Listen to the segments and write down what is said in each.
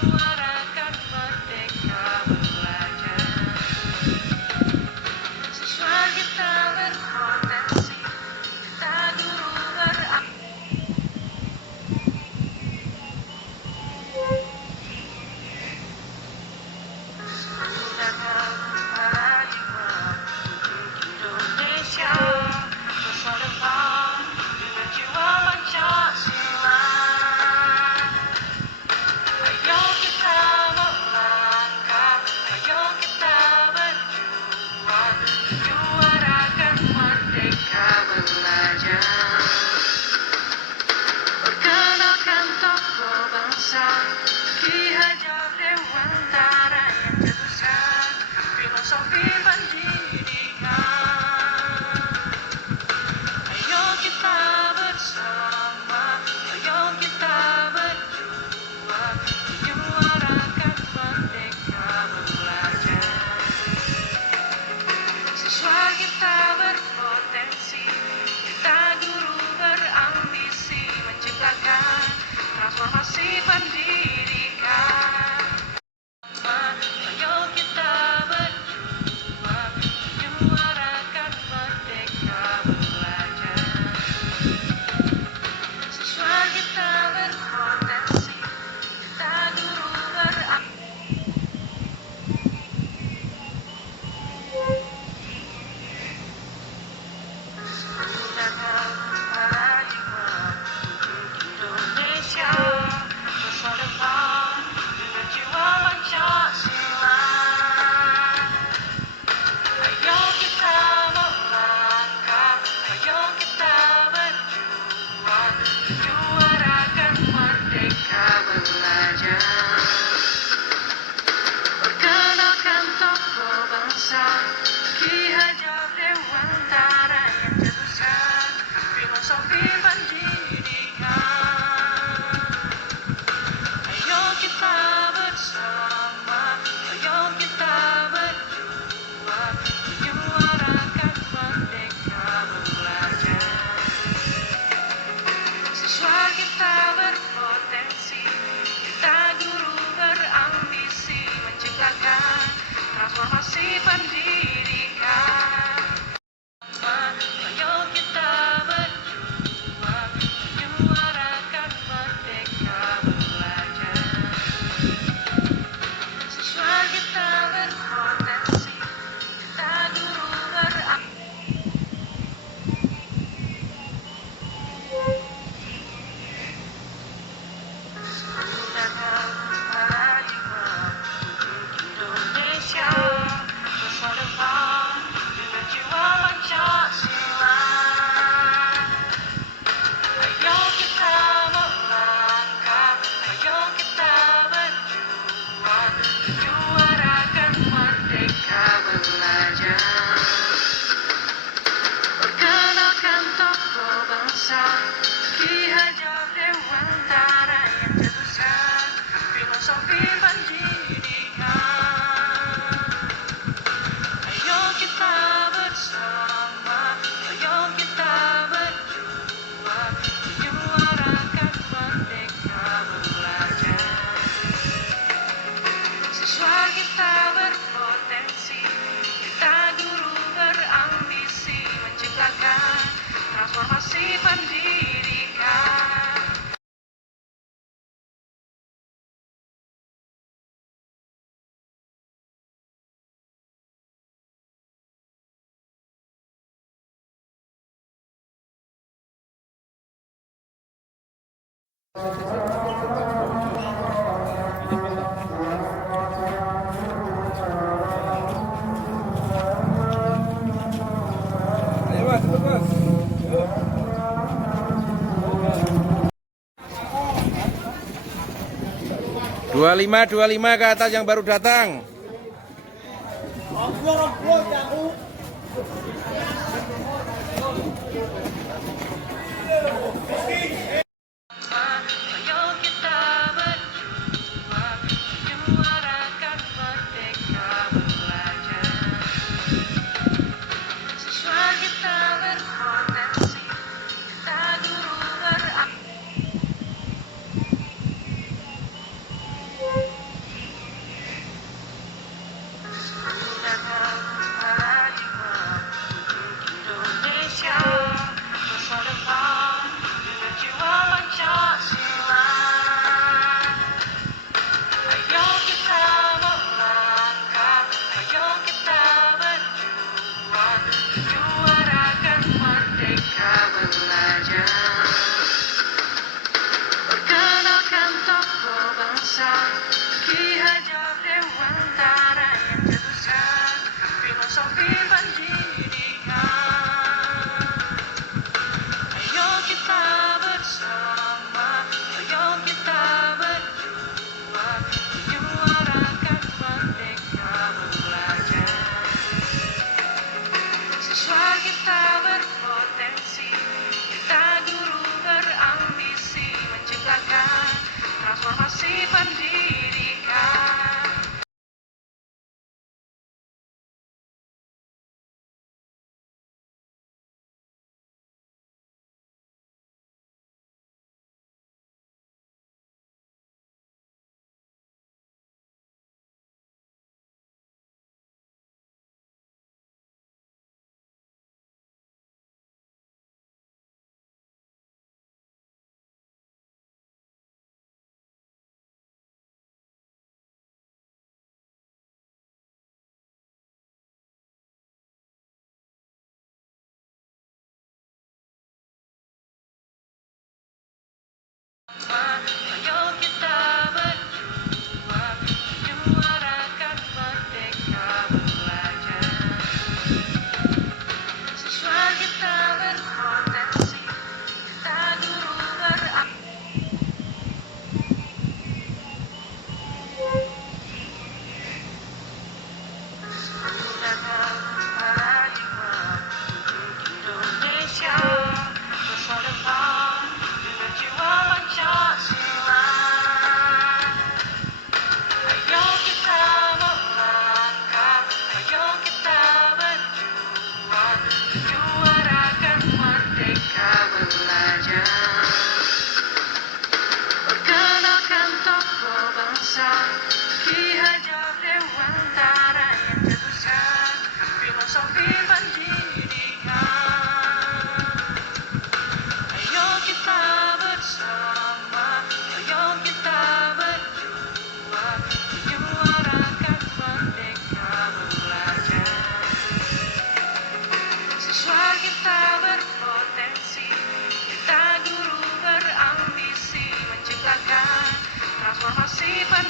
menyuarakan merdeka belajar. Siswa kita berpotensi, kita guru menggunakan paradigma Indonesia masa depan dengan jiwa Pancasila. Ayo kita melangkah, ayo kita berjuang, menyuarakan merdeka belajar. Perkenalkan tokoh bangsa, Ki Hajar Dewantara yang cetuskan filosofi pendidikan. Ayo kita bersama, ayo kita berjuang, menyuarakan merdeka belajar. Siswa kita berpotensi, kita guru berambisi menciptakan transformasi pendidikan. Ayo kita berjuang, menyuarakan merdeka belajar. Siswa kita berpotensi, kita guru menggunakan paradigma Indonesia masa depan dengan jiwa Pancasila. Ayo kita melangkah, ayo kita berjuang, menyuarakan merdeka belajar. Perkenalkan tokoh bangsa, Ki Hajar Dewantara yang cetuskan filosofi pendidikan. Ayo kita bersama, ayo kita berjuang, menyuarakan merdeka belajar. Siswa kita berpotensi, kita guru berambisi menciptakan transformasi pendidikan. Ayo kita berjuang, menyuarakan merdeka belajar. Siswa kita berpotensi, kita guru berambisi. Menggunakan paradigma Indonesia masa depan dengan jiwa Pancasila. Ayo kita berjuang, menyuarakan merdeka belajar. Siswa kita berpotensi, kita guru berambisi menciptakan transformasi pendidikan. Ayo kita bersama, ayo kita berjuang, menyuarakan merdeka belajar. Siswa kita berpotensi, kita guru menggunakan paradigma Indonesia masa depan dengan jiwa Pancasila. Ayo kita melangkah, ayo kita berjuang, menyuarakan merdeka belajar. Perkenalkan tokoh bangsa, Ki Hajar Dewantara yang cetuskan filosofi pendidikan. Ayo kita bersama, ayo kita berjuang, menyuarakan merdeka belajar. Siswa kita berpotensi, kita guru berambisi menciptakan transformasi pendidikan. Ayo mas, cepet mas. Yuk. 25 ke atas yang baru datang. Ayo kita berjuang, menyuarakan merdeka belajar. Siswa kita berpotensi, kita guru berambisi.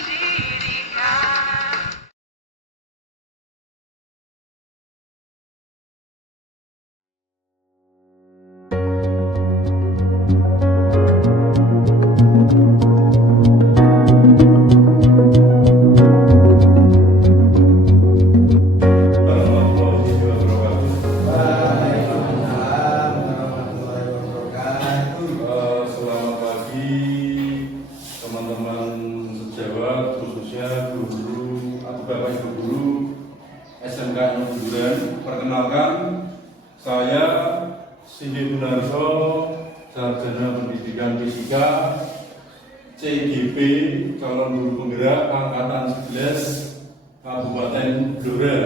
mendirikan. Selamat pagi teman-teman sejawat, khususnya guru atau bapak ibu guru SMK Nuduran. Perkenalkan, saya Sindi Gunarso, sarjana pendidikan fisika, CGP, calon guru penggerak angkatan 11 Kabupaten Blora.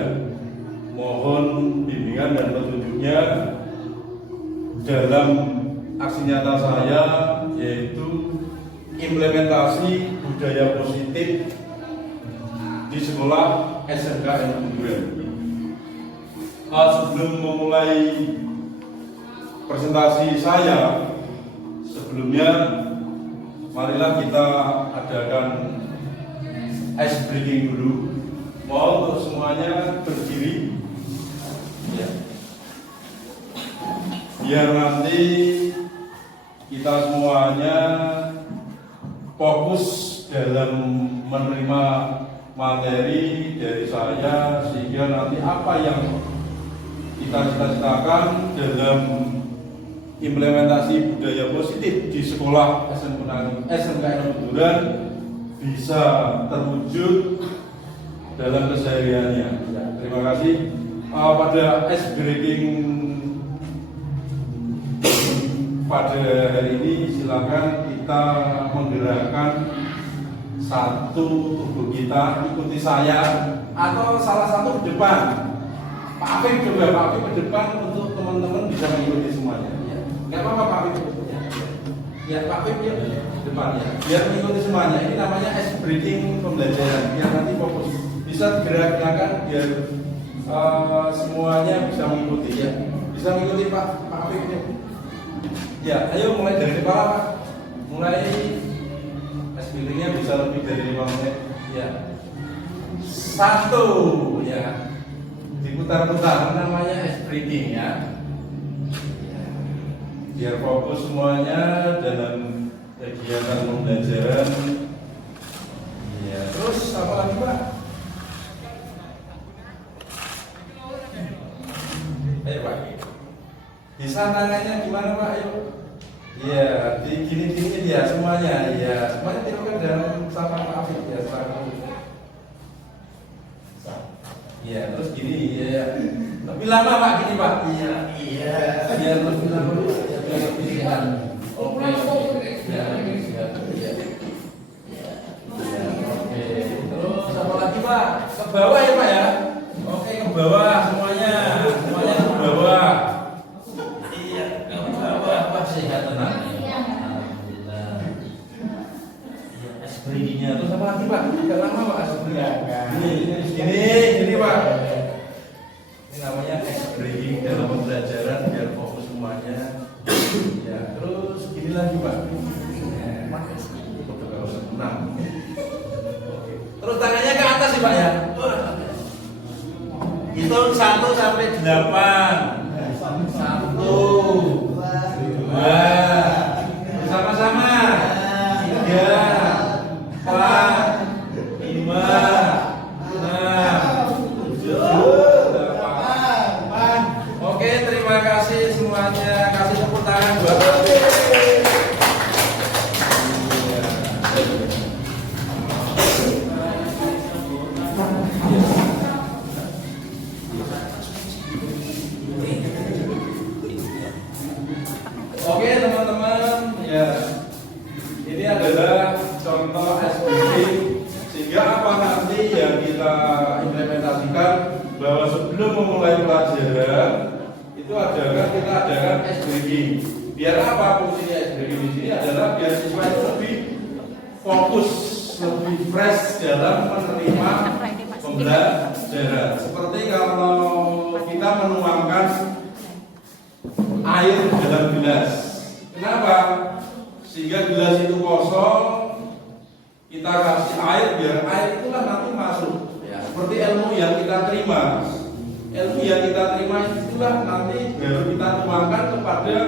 Mohon bimbingan dan petunjuknya dalam aksi nyata saya, yaitu implementasi budaya positif di sekolah SMK Nuduran. Sebelum memulai presentasi saya, sebelumnya marilah kita adakan ice breaking dulu. Mohon untuk semuanya berdiri, ya. Biar nanti kita semuanya fokus dalam menerima materi dari saya, sehingga nanti apa yang kita cita-citakan dalam implementasi budaya positif di sekolah SMK Nuduran bisa terwujud dalam kesehariannya. Ya, terima kasih. Pada ice breaking pada hari ini, silakan kita menggerakkan satu tubuh kita. Ikuti saya atau salah satu ke depan. Pak Afif coba, Pak Afif ke depan untuk teman-teman bisa mengikuti semuanya. Ya. Gak apa-apa Pak Afif. Ya Pak Afif ya ke depan ya. Biar mengikuti semuanya. Ini namanya ice breaking pembelajaran. Biar nanti fokus. Bisa gerak-gerakan biar semuanya bisa mengikuti ya. Bisa mengikuti Pak Afif ya. Ya, ayo mulai dari kepala Pak. Mulai SPT-nya bisa lebih dari 5 menit. Ya. 1 ya. Diputar-putar, namanya ice breaking ya. Biar fokus semuanya dalam kegiatan pembelajaran. Ya, terus apa lagi Pak? Ayo Pak. Bisa tangannya gimana Pak? Ayo. Iya, di gini-gini ya semuanya. Iya, semuanya tirukan dalam sama Pak Afif ya. Iya, terus gini ya. Lebih lama Pak gini Pak. Iya, iya. Biar lebih lama dulu. Biar lebih sehat. Oke. Ya, iya. Oke. Terus apa lagi Pak? Ke bawah ya Pak ya. Oke, ke bawah semuanya. Semuanya ke bawah. Sehat tenang. Alhamdulillah. Es breaking-nya terus apa lagi Pak? Tidak lama Pak es breaking. Ini Pak. Ini namanya es breaking dalam pembelajaran biar fokus semuanya. Ya, terus gini lagi Pak. Terus tangannya ke atas sih Pak ya. Hitung 1 sampai 8. 1 sama-sama 3, 4, 5, 6, 7, 8. Oke, terima kasih semuanya. Kasih tepuk tangan buat Oke teman-teman, ya ini adalah contoh SPP, sehingga apa nanti yang kita implementasikan bahwa sebelum memulai pelajaran itu adalah kita adakan ice breaking. Biar apa fungsinya ice breaking di sini adalah biar siswa itu lebih fokus, lebih fresh dalam menerima pembelajaran. Seperti kalau kita menuangkan air dalam gelas. Kenapa? Sehingga gelas itu kosong, kita kasih air biar air itulah nanti masuk. Ya, seperti ilmu yang kita terima. Ilmu yang kita terima itulah nanti baru kita tuangkan kepada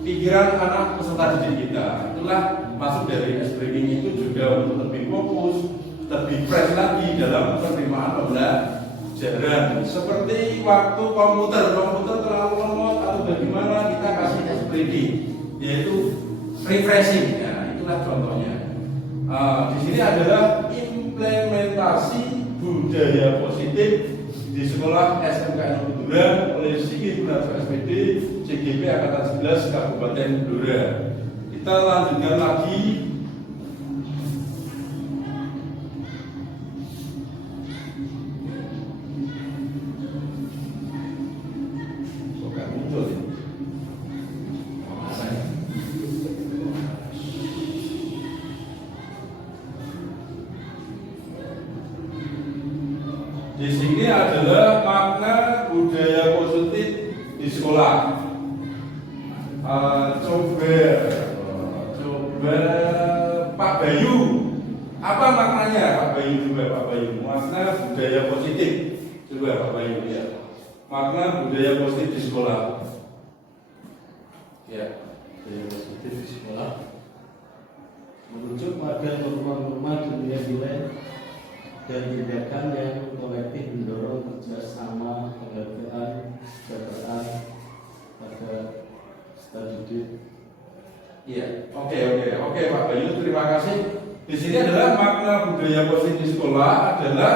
pikiran anak peserta didik kita. Itulah masuk dari S-Breaking itu juga untuk lebih fokus, lebih fresh lagi dalam penerimaan pembelajaran. Seperti waktu komputer terlalu lemot atau bagaimana kita kasih S-Breaking, yaitu refreshing. Ya, itulah contohnya. Di sini adalah implementasi budaya positif di sekolah SMKN Blora oleh Sigit Praso SPD CGP Angkatan 11 Kabupaten Blora. Kita lanjutkan lagi. Bukan muncul ya. Di sini adalah makna budaya positif di sekolah. Coba Pak Bayu, apa maknanya Pak Bayu? Coba Pak Bayu, makna budaya positif. Coba Pak Bayu ya. Makna budaya positif di sekolah. Ya, budaya positif di sekolah merujuk pada norma-norma nilai-nilai dan tindakan yang kolektif mendorong kerjasama, penghargaan, kesejahteraan pada peserta didik. iya. Oke Pak Bayu, terima kasih. Di sini adalah makna budaya positif di sekolah adalah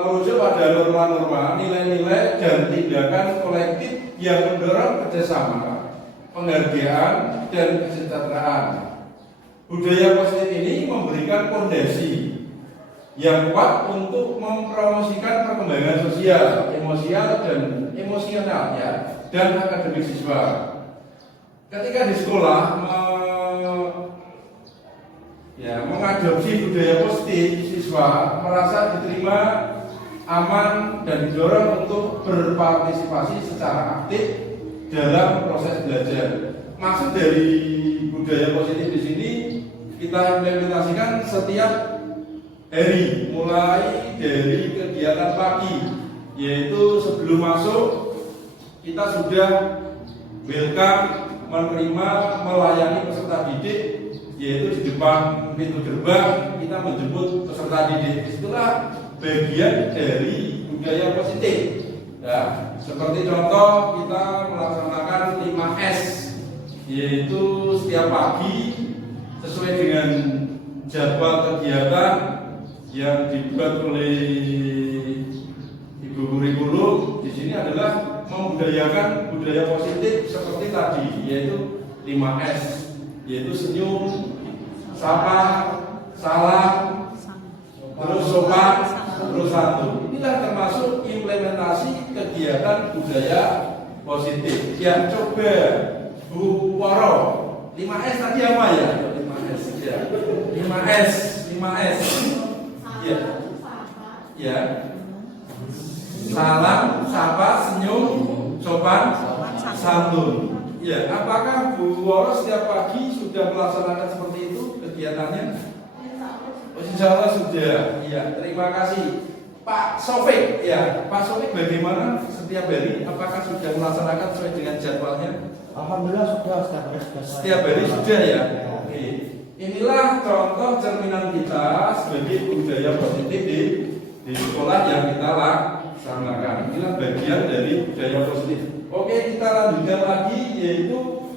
merujuk pada norma-norma, nilai-nilai dan tindakan kolektif yang mendorong kerjasama, penghargaan dan kesejahteraan. Budaya positif ini memberikan fondasi yang kuat untuk mempromosikan perkembangan sosial, emosional ya, dan akademik siswa. Ketika di sekolah mengadopsi budaya positif, siswa merasa diterima, aman, dan didorong untuk berpartisipasi secara aktif dalam proses belajar. Maksud dari budaya positif di sini kita implementasikan setiap hari, mulai dari kegiatan pagi, yaitu sebelum masuk kita sudah welcome, menerima, melayani peserta didik, yaitu di depan pintu gerbang kita menjemput peserta didik. Itulah bagian dari budaya positif. Ya, seperti contoh kita melaksanakan 5S, yaitu setiap pagi sesuai dengan jadwal kegiatan yang dibuat oleh Ibu Kurikulum. Di sini adalah membudayakan budaya positif seperti tadi, yaitu 5S, yaitu senyum, sapa, salam, terus sopan, terus santun. Inilah termasuk implementasi kegiatan budaya positif. Ya, coba Bu Woro, 5S tadi apa ya? 5S ya. 5S. Ya. Ya. Salam, sapa, senyum, sopan, santun. Ya, apakah Bu Woro setiap pagi sudah melaksanakan seperti itu kegiatannya? Insya Allah sudah. Ya, terima kasih. Pak Sofik, ya, Pak Sofik bagaimana setiap hari? Apakah sudah melaksanakan sesuai dengan jadwalnya? Alhamdulillah sudah Setiap hari sudah ya. Oke. Inilah contoh cerminan kita sebagai budaya positif di sekolah yang kita laksanakan. Inilah bagian dari budaya positif. Oke, kita lanjutkan lagi, yaitu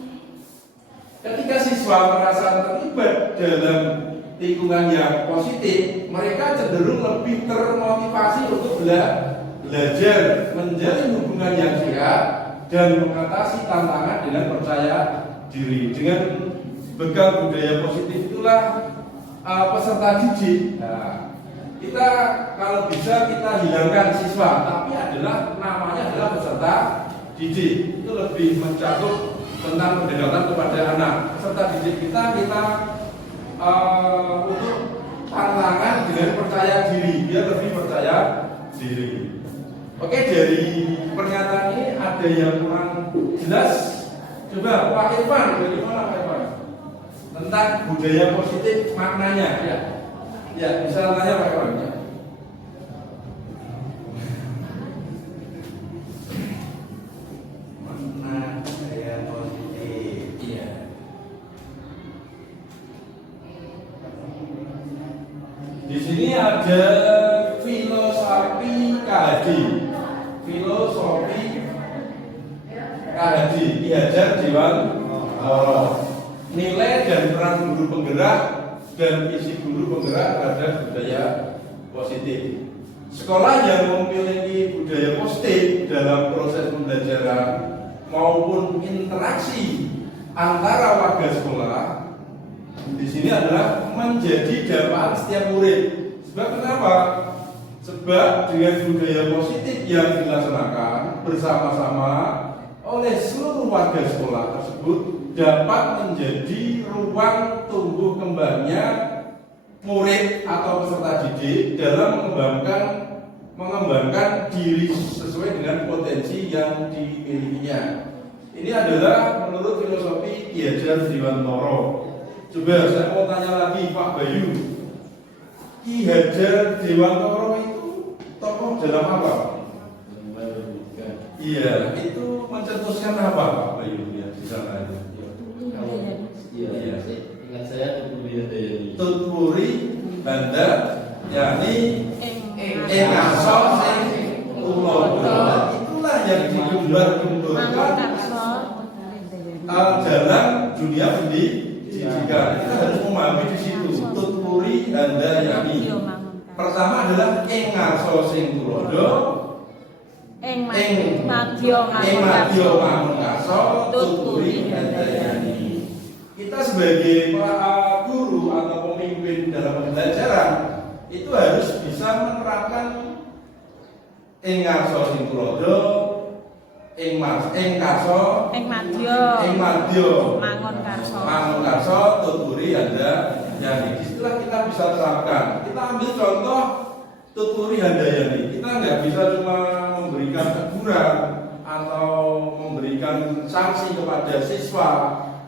ketika siswa merasa terlibat dalam lingkungan yang positif, mereka cenderung lebih termotivasi untuk belajar, menjalin hubungan yang sehat, dan mengatasi tantangan dengan percaya diri. Dengan bekal budaya positif itulah peserta didik. Nah, kita kalau bisa kita hilangkan siswa, tapi namanya adalah peserta didik. Itu lebih mencakup tentang pendekatan kepada anak. Peserta didik kita untuk tantangan dengan percaya diri, dia lebih percaya diri. Oke, dari pernyataan ini ada yang kurang jelas? Coba Pak Irfan, bagaimana Pak Irfan? tentang budaya positif maknanya ya. Ya, bisa tanya pakai orangnya. Makna budaya positif. Iya. Di sini ada filosofi KHD. Filosofi KHD Ki Hajar Dewantara. Nilai dan peran guru penggerak dan visi guru penggerak terhadap budaya positif. Sekolah yang memiliki budaya positif dalam proses pembelajaran maupun interaksi antara warga sekolah di sini adalah menjadi dambaan setiap murid. Sebab kenapa? Sebab dengan budaya positif yang dilaksanakan bersama-sama oleh seluruh warga sekolah tersebut dapat menjadi ruang tumbuh kembangnya murid atau peserta didik dalam mengembangkan diri sesuai dengan potensi yang dimilikinya. Ini adalah menurut filosofi Ki Hajar Dewantara. Coba saya mau tanya lagi Pak Bayu, Ki Hajar Dewantara itu tokoh dalam apa? Iya, itu mencetuskan apa Pak Bayu ya di sana itu? Iya, ingat saya Tutpuri Banda yakni Engaso sing tulodo. Itulah yang digembar-gemborkan dalam dunia pendidikan. Kita harus memahami di situ. Tutpuri Banda yakni pertama adalah Engaso sing tulodo, Madya Mangun Karso, Tutpuri Banda yakni. Kita sebagai para guru atau pemimpin dalam pembelajaran itu harus bisa menerapkan Engaso sing tulodo, Engkaso, Madya Mangun Karso, Tutpuri Handayani. Disitulah kita bisa terapkan. Kita ambil contoh Tutpuri Handayani. Kita nggak bisa cuma memberikan teguran atau memberikan sanksi kepada siswa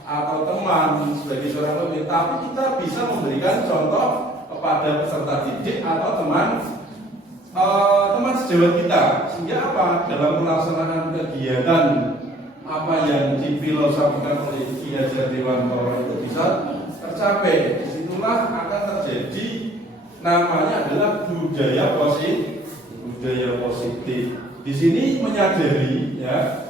atau teman sebagai seorang pemimpin, tapi kita bisa memberikan contoh kepada peserta didik atau teman sejawat kita, sehingga apa dalam pelaksanaan kegiatan apa yang difilosofikan oleh Ki Hajar Dewantara itu bisa tercapai. Disitulah akan terjadi namanya adalah budaya positif. Di sini menyadari ya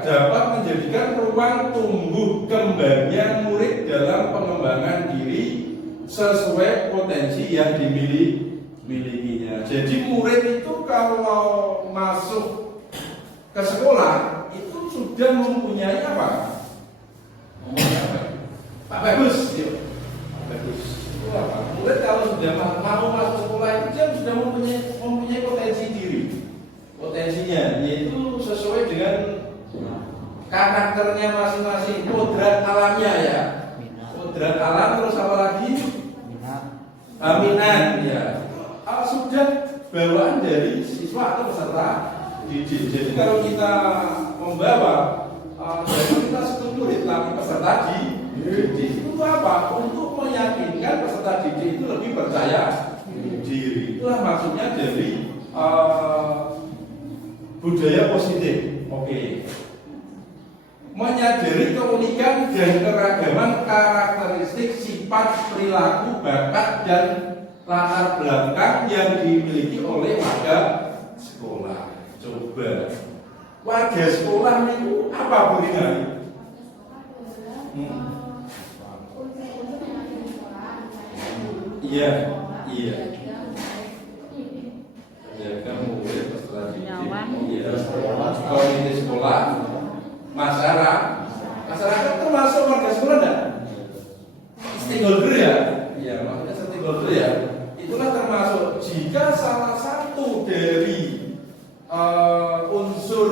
dapat menjadikan ruang tumbuh kembangnya murid dalam pengembangan diri sesuai potensi yang dimilikinya. Jadi murid itu kalau masuk ke sekolah itu sudah mempunyai apa? Pak Bagus, yuk. Pak Bagus. Itu apa? Murid kalau sudah mau masuk sekolah itu dia sudah mempunyai potensi diri. Potensinya yaitu sesuai dengan karakternya masing-masing, kodrat alamnya ya. Kodrat alam terus apa lagi? Minat ya. Sudah bawaan dari siswa atau peserta didik. Jadi kalau kita membawa dari kita murid lagi peserta didik itu apa? Untuk meyakinkan peserta didik itu lebih percaya diri. Itulah maksudnya dari budaya positif. Oke. Menyadari keunikan dan keragaman karakteristik sifat, perilaku, bakat, dan latar belakang yang dimiliki oleh warga sekolah. Coba warga sekolah itu apa bunyinya? Iya. Jaga murid peserta didik. Komite sekolah. Masyarakat termasuk warga sekolah enggak? Stakeholder ya? Iya, maksudnya stakeholder ya. Itulah termasuk jika salah satu dari unsur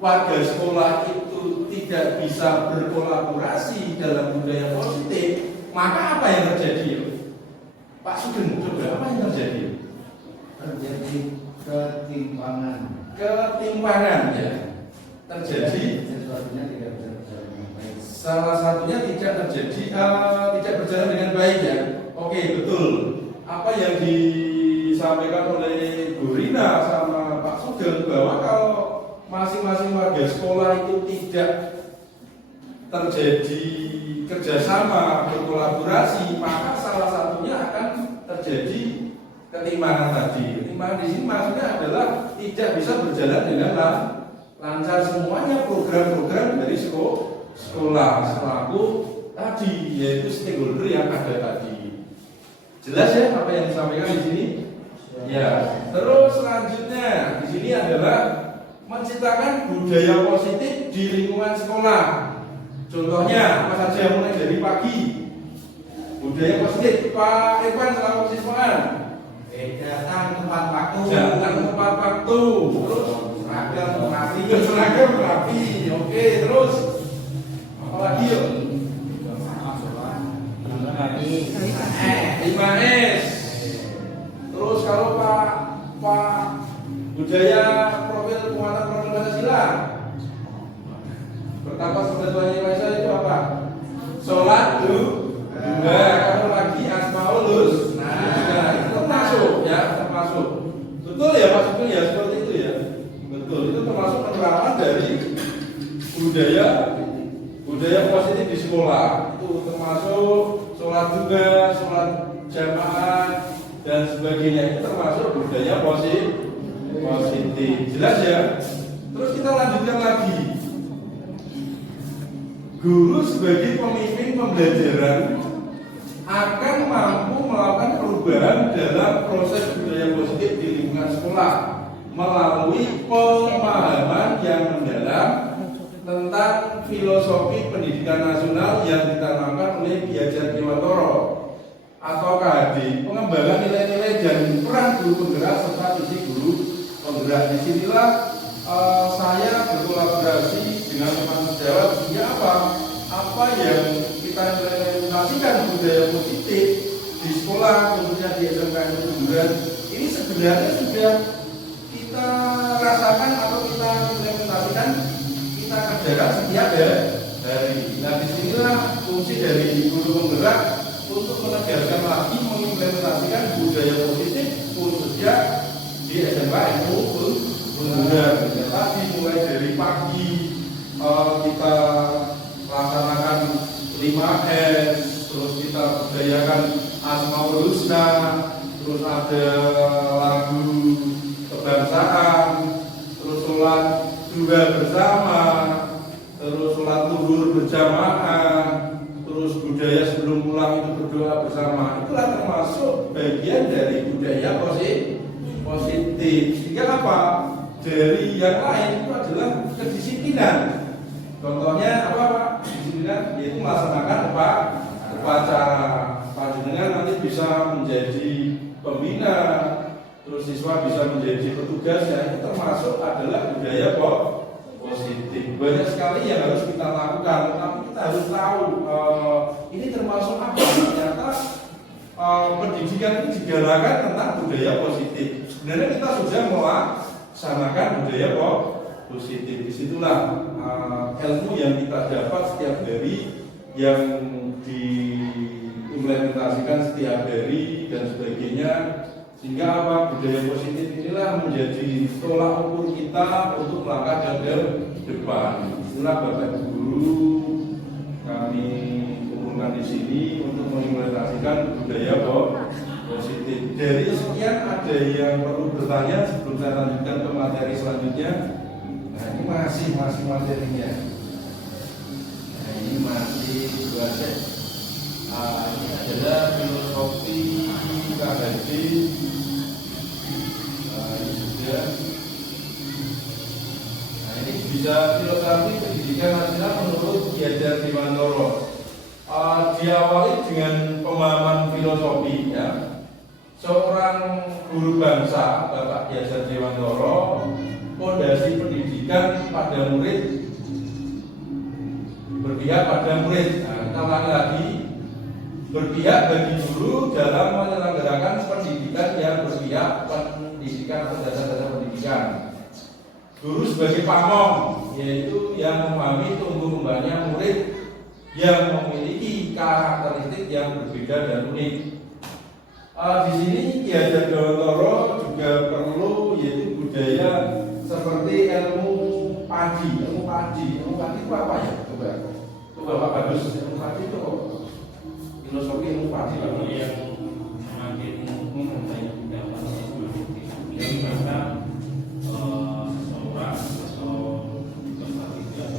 warga sekolah itu tidak bisa berkolaborasi dalam budaya positif, maka apa yang terjadi? Pak Sugeng, coba apa yang terjadi? Terjadi ketimpangan ya. Terjadi sesuatunya tidak bisa berjalan dengan baik. salah satunya tidak berjalan dengan baik ya. Oke, betul. Apa yang disampaikan oleh Bu Rina sama Pak Sugeng bahwa kalau masing-masing warga sekolah itu tidak terjadi kerjasama, berkolaborasi, maka salah satunya akan terjadi ketimpangan tadi. Ketimpangan di sini maksudnya adalah tidak bisa berjalan dengan lancar semuanya program-program dari sekolah selaku tadi, yaitu stakeholder yang ada tadi. Jelas ya apa yang disampaikan di sini? Ya. Terus selanjutnya di sini adalah menciptakan budaya positif di lingkungan sekolah. Contohnya apa saja mulai dari pagi. Budaya positif, Pak Irwan selaku siswaan. Datang tepat waktu. Datang tepat waktu. Terus seragam rapi. Oke, terus apa lagi yuk? 5S. Terus kalau Pak budaya profil penguatan profil Pancasila. Pertama sebetulnya Pancasila itu apa? Sholat juga. Kalau lagi asmaul husna. Nah, itu termasuk ya, termasuk. Betul ya Pak Sugeng ya, seperti itu ya. Betul, itu termasuk penerapan dari budaya positif di sekolah. Itu termasuk sholat juga, sholat jamaah dan sebagainya. Itu termasuk budaya positif. Jelas ya. Terus kita lanjutkan lagi. Guru sebagai pemimpin pembelajaran akan mampu melakukan perubahan dalam proses budaya positif di lingkungan sekolah melalui pemahaman yang mendalam tentang filosofi pendidikan nasional yang ditanamkan oleh Ki Hajar Dewantara atau KHD, pengembangan nilai-nilai dan peran guru penggerak serta visi guru penggerak. Disinilah saya berkolaborasi dengan teman sejawat. Ya apa yang kita implementasikan budaya positif di sekolah, khususnya di SMK Kejujuran, ini sebenarnya sudah kita rasakan atau kita implementasikan, kita kerjakan setiap hari. Nah, disinilah fungsi dari guru penggerak untuk menegaskan lagi, mengimplementasikan budaya positif khususnya di SMK Kejujuran. Tadi mulai dari pagi kita laksanakan 5S, terus kita budayakan asmaul husna, terus ada lagu kebangsaan, terus sholat juga bersama, terus sholat zuhur berjamaah, terus budaya sebelum pulang itu berdoa bersama. Itulah termasuk bagian dari budaya positif. Sehingga apa? Dari yang lain itu adalah kedisiplinan. Contohnya apa Pak? Kedisiplinan yaitu melaksanakan upacara. Panjenengan nanti bisa menjadi pembina, terus siswa bisa menjadi petugas, ya itu termasuk adalah budaya positif. Banyak sekali yang harus kita lakukan, tapi kita harus tahu ini termasuk apa. Ternyata pendidikan ini digalakan tentang budaya positif. Sebenarnya kita sudah melaksanakan budaya positif. Disitulah ilmu yang kita dapat setiap hari, yang diimplementasikan setiap hari dan sebagainya, sehingga apa, budaya positif inilah menjadi tolak ukur kita untuk melangkah ke depan. Itulah Bapak Guru kami kumpulkan di sini untuk mengimplementasikan budaya positif. Dari sekian ada yang perlu bertanya sebelum saya lanjutkan ke materi selanjutnya. Nah, ini masih materinya. Nah, ini masih dua set. Ini adalah filosofi KHD. Ini sudah. Nah, ini bisa filosofi pendidikan nasional menurut Ki Hajar Dewantara. Diawali dengan pemahaman filosofi, ya. Seorang guru bangsa, Bapak Ki Hajar Dewantara, fondasi pendidikan pada murid, berpihak pada murid. Nah, kita ulangi lagi, berpihak bagi guru dalam menyelenggarakan pendidikan yang berpihak, pendidikan atau dasar-dasar pendidikan. Guru sebagai pamong, yaitu yang memahami tumbuh kembangnya murid yang memiliki karakteristik yang berbeda dan unik. Di sini Ki Hajar Dewantara juga perlu yaitu budaya seperti ilmu padi. Ilmu padi itu apa ya? Coba Pak Bagus, ilmu padi itu apa? Filosofi ilmu padi apa? Yang semakin banyak dapat yang merasa seseorang atau tempat tidak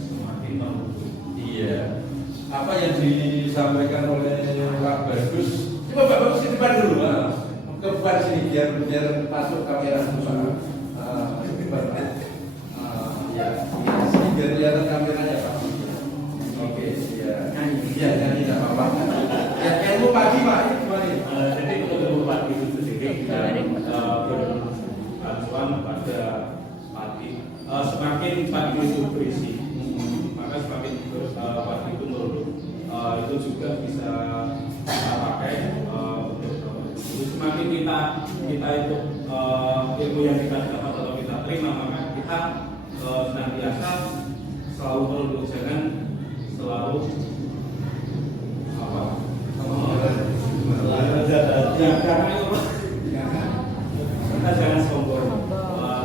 semakin tahu. Iya. Apa yang disampaikan oleh Pak Bagus? Coba Pak Bagus ke depan dulu, ke depan sini biar masuk kamera semua. Ya, sini biar kelihatan kameranya Pak. Oke, ya. Nyanyi tidak apa-apa. Ya, ilmu pagi Pak, ini gimana? Jadi untuk ilmu padi itu sendiri kita berbantuan pada padi. Semakin padi itu berisi, maka semakin padi itu menurut itu juga bisa kita pakai untuk semakin kita itu ilmu yang kita dapat atau kita terima, maka kita senantiasa selalu perlu jangan selalu apa kita jangan sombong.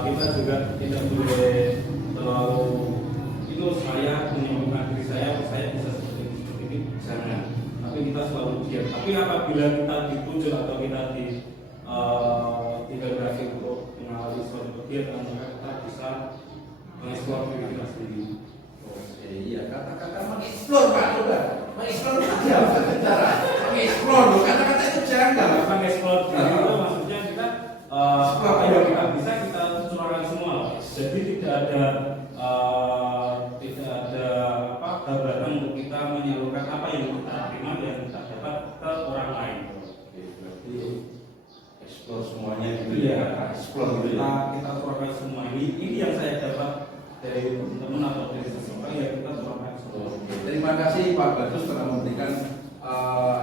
Kita juga tidak boleh terlalu itu saya menyembuhkan diri saya bisa seperti ini, jangan. Tapi kita selalu diam. Tapi apabila kita dituju atau kita diberi untuk mengalami suatu kegiatan, maka kita bisa mengeksplor diri kita sendiri. Oke, iya, kata-kata mengeksplor Pak, udah. Mengeksplor itu apa cara? Mengeksplor, kata-kata itu janggal. Mengeksplor diri itu maksudnya kita apa yang kita bisa kita curahkan semua. Jadi tidak ada apa hambatan untuk kita menyalurkan apa yang kita terima dan kita dapat ke orang lain. Oke, berarti eksplor semuanya gitu Iya, ya. Eksplor gitu ya. kita curahkan semua ini yang saya dapat dari teman-teman atau dari seseorang yang kita curahkan semua. Oke, terima kasih Pak Bagus telah memberikan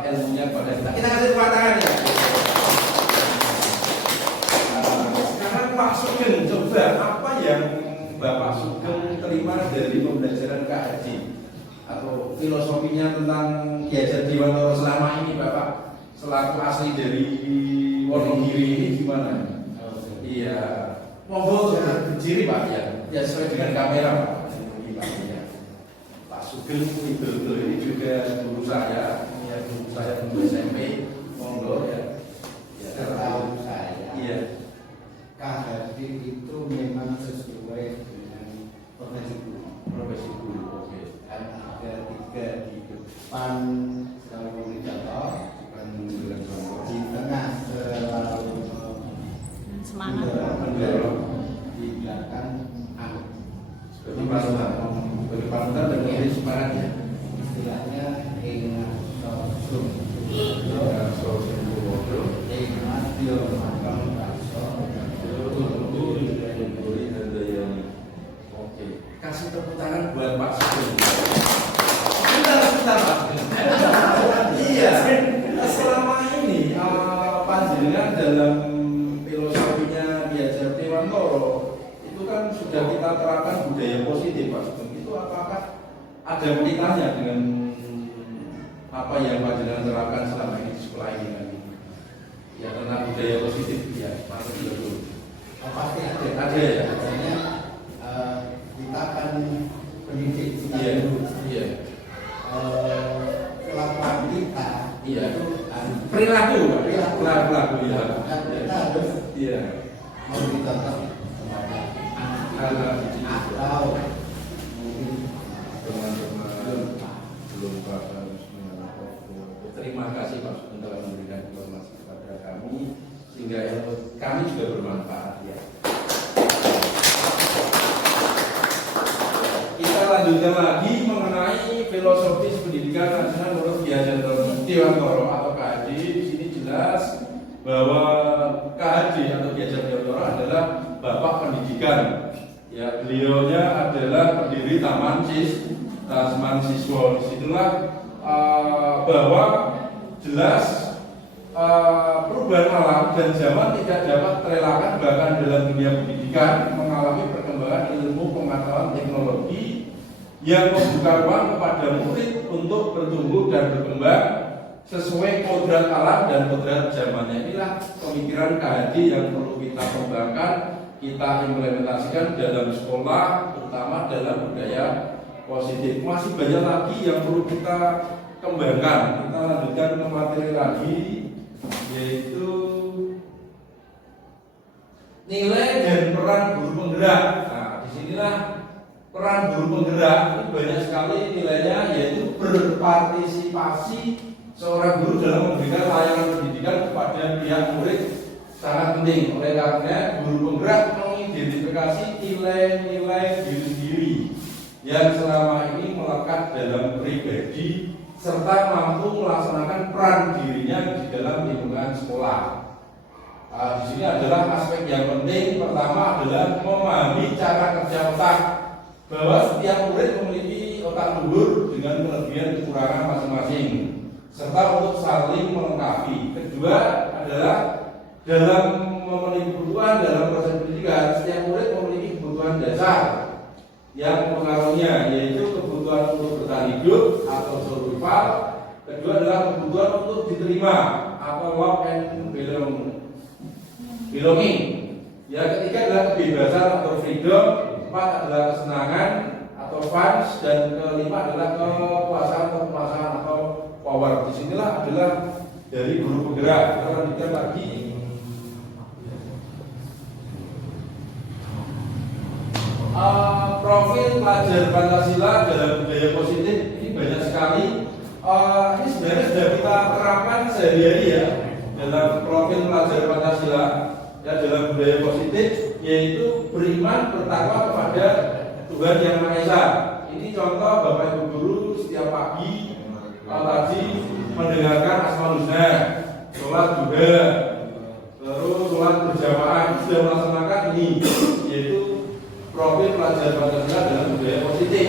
ilmunya kepada kita. Kita kasih tepuk tangan ya. Sekarang Pak Sugeng, coba apa yang Bapak Sugeng terima dari pembelajaran KHJ atau filosofinya tentang Ki Hajar Dewantara selama ini Bapak selaku asli dari Wonogiri ini gimana? Iya, monggo berdiri Pak ya, ya sesuai dengan kamera Pak. Gimana? Pak Sugeng itu ini juga guru saya, ya guru saya guru SMP, monggo ya. Setahu saya, Iya. KHD itu memang sesuai dengan profesi guru. Profesi guru, oke. Kan ada 3 di depan selalu dicatat, di tengah selalu mendorong, di belakang anut. Seperti panutan dan memberi semangat ya. Istilahnya ingat sosum, Ya, sosial bodoh. ingat diorang Oke, kasih tepuk tangan buat Pak Sugeng. Sebentar Pak. Iya, selama ini panjenengan dalam filosofinya Ki Hajar Dewantara itu kan sudah kita terapkan budaya positif Pak Sugeng. Itu apakah ada kaitannya dengan apa yang panjenengan terapkan selama ini di sekolah ini nanti? Ya tentang budaya positif ya, Pak Sugeng. pasti ada. Ada ya? Adanya kita akan pendidik kita Iya, dulu. iya, Kelakuan kita iya. itu Perilaku, Pak. Perilaku. Ya. kan kita harus Iya. mau dicontoh kepada Anak atau mungkin teman-teman belum paham. Terima kasih Pak Sugeng telah memberikan informasi kepada kami sehingga ilmu kami juga bermanfaat ya. Kita lanjutkan lagi mengenai filosofis pendidikan nasional menurut Ki Hajar Dewantara atau KHD. Di sini jelas bahwa KHD atau Ki Hajar Dewantara adalah bapak pendidikan. Ya, beliaunya adalah pendiri Taman Siswa. Disitulah bahwa jelas perubahan alam dan zaman tidak dapat terelakkan bahkan dalam dunia pendidikan mengalami perkembangan ilmu pengetahuan teknologi yang membuka ruang kepada murid untuk bertumbuh dan berkembang sesuai kodrat alam dan kodrat zamannya. Inilah pemikiran KHD yang perlu kita kembangkan, kita implementasikan dalam sekolah, terutama dalam budaya positif. Masih banyak lagi yang perlu kita kembangkan. Kita lanjutkan ke materi lagi, yaitu nilai dan peran guru penggerak. Nah, disinilah peran guru penggerak ini banyak sekali nilainya, yaitu berpartisipasi seorang guru dalam memberikan layanan pendidikan kepada pihak murid sangat penting. Oleh karena guru penggerak mengidentifikasi nilai-nilai diri sendiri yang selama ini melekat dalam pribadi serta mampu melaksanakan peran dirinya di dalam lingkungan sekolah. Di sini adalah aspek yang penting. Pertama adalah memahami cara kerja otak, bahwa setiap murid memiliki otak luhur dengan kelebihan kekurangan masing-masing, serta untuk saling melengkapi. Kedua adalah dalam memenuhi kebutuhan dalam proses pendidikan, setiap murid memiliki kebutuhan dasar yang mempengaruhinya, yaitu kebutuhan untuk bertahan hidup atau survival. Kedua adalah kebutuhan untuk diterima atau love and belonging. Yang ketiga adalah kebebasan atau freedom. Keempat adalah kesenangan atau fun, dan kelima adalah kekuasaan atau kekuasaan atau power. Disinilah adalah dari guru penggerak. Kita lanjutkan lagi. Profil pelajar Pancasila dalam budaya positif ini banyak sekali. Ini sebenarnya sudah kita terapkan sehari-hari ya dalam profil pelajar Pancasila ya dalam budaya positif, yaitu beriman bertakwa kepada Tuhan Yang Maha Esa. Ini contoh Bapak Ibu guru setiap pagi tadi mendengarkan Asmaul Husna, sholat juga, terus sholat berjamaah, sudah melaksanakan ini, yaitu profil pelajar Pancasila dalam budaya positif.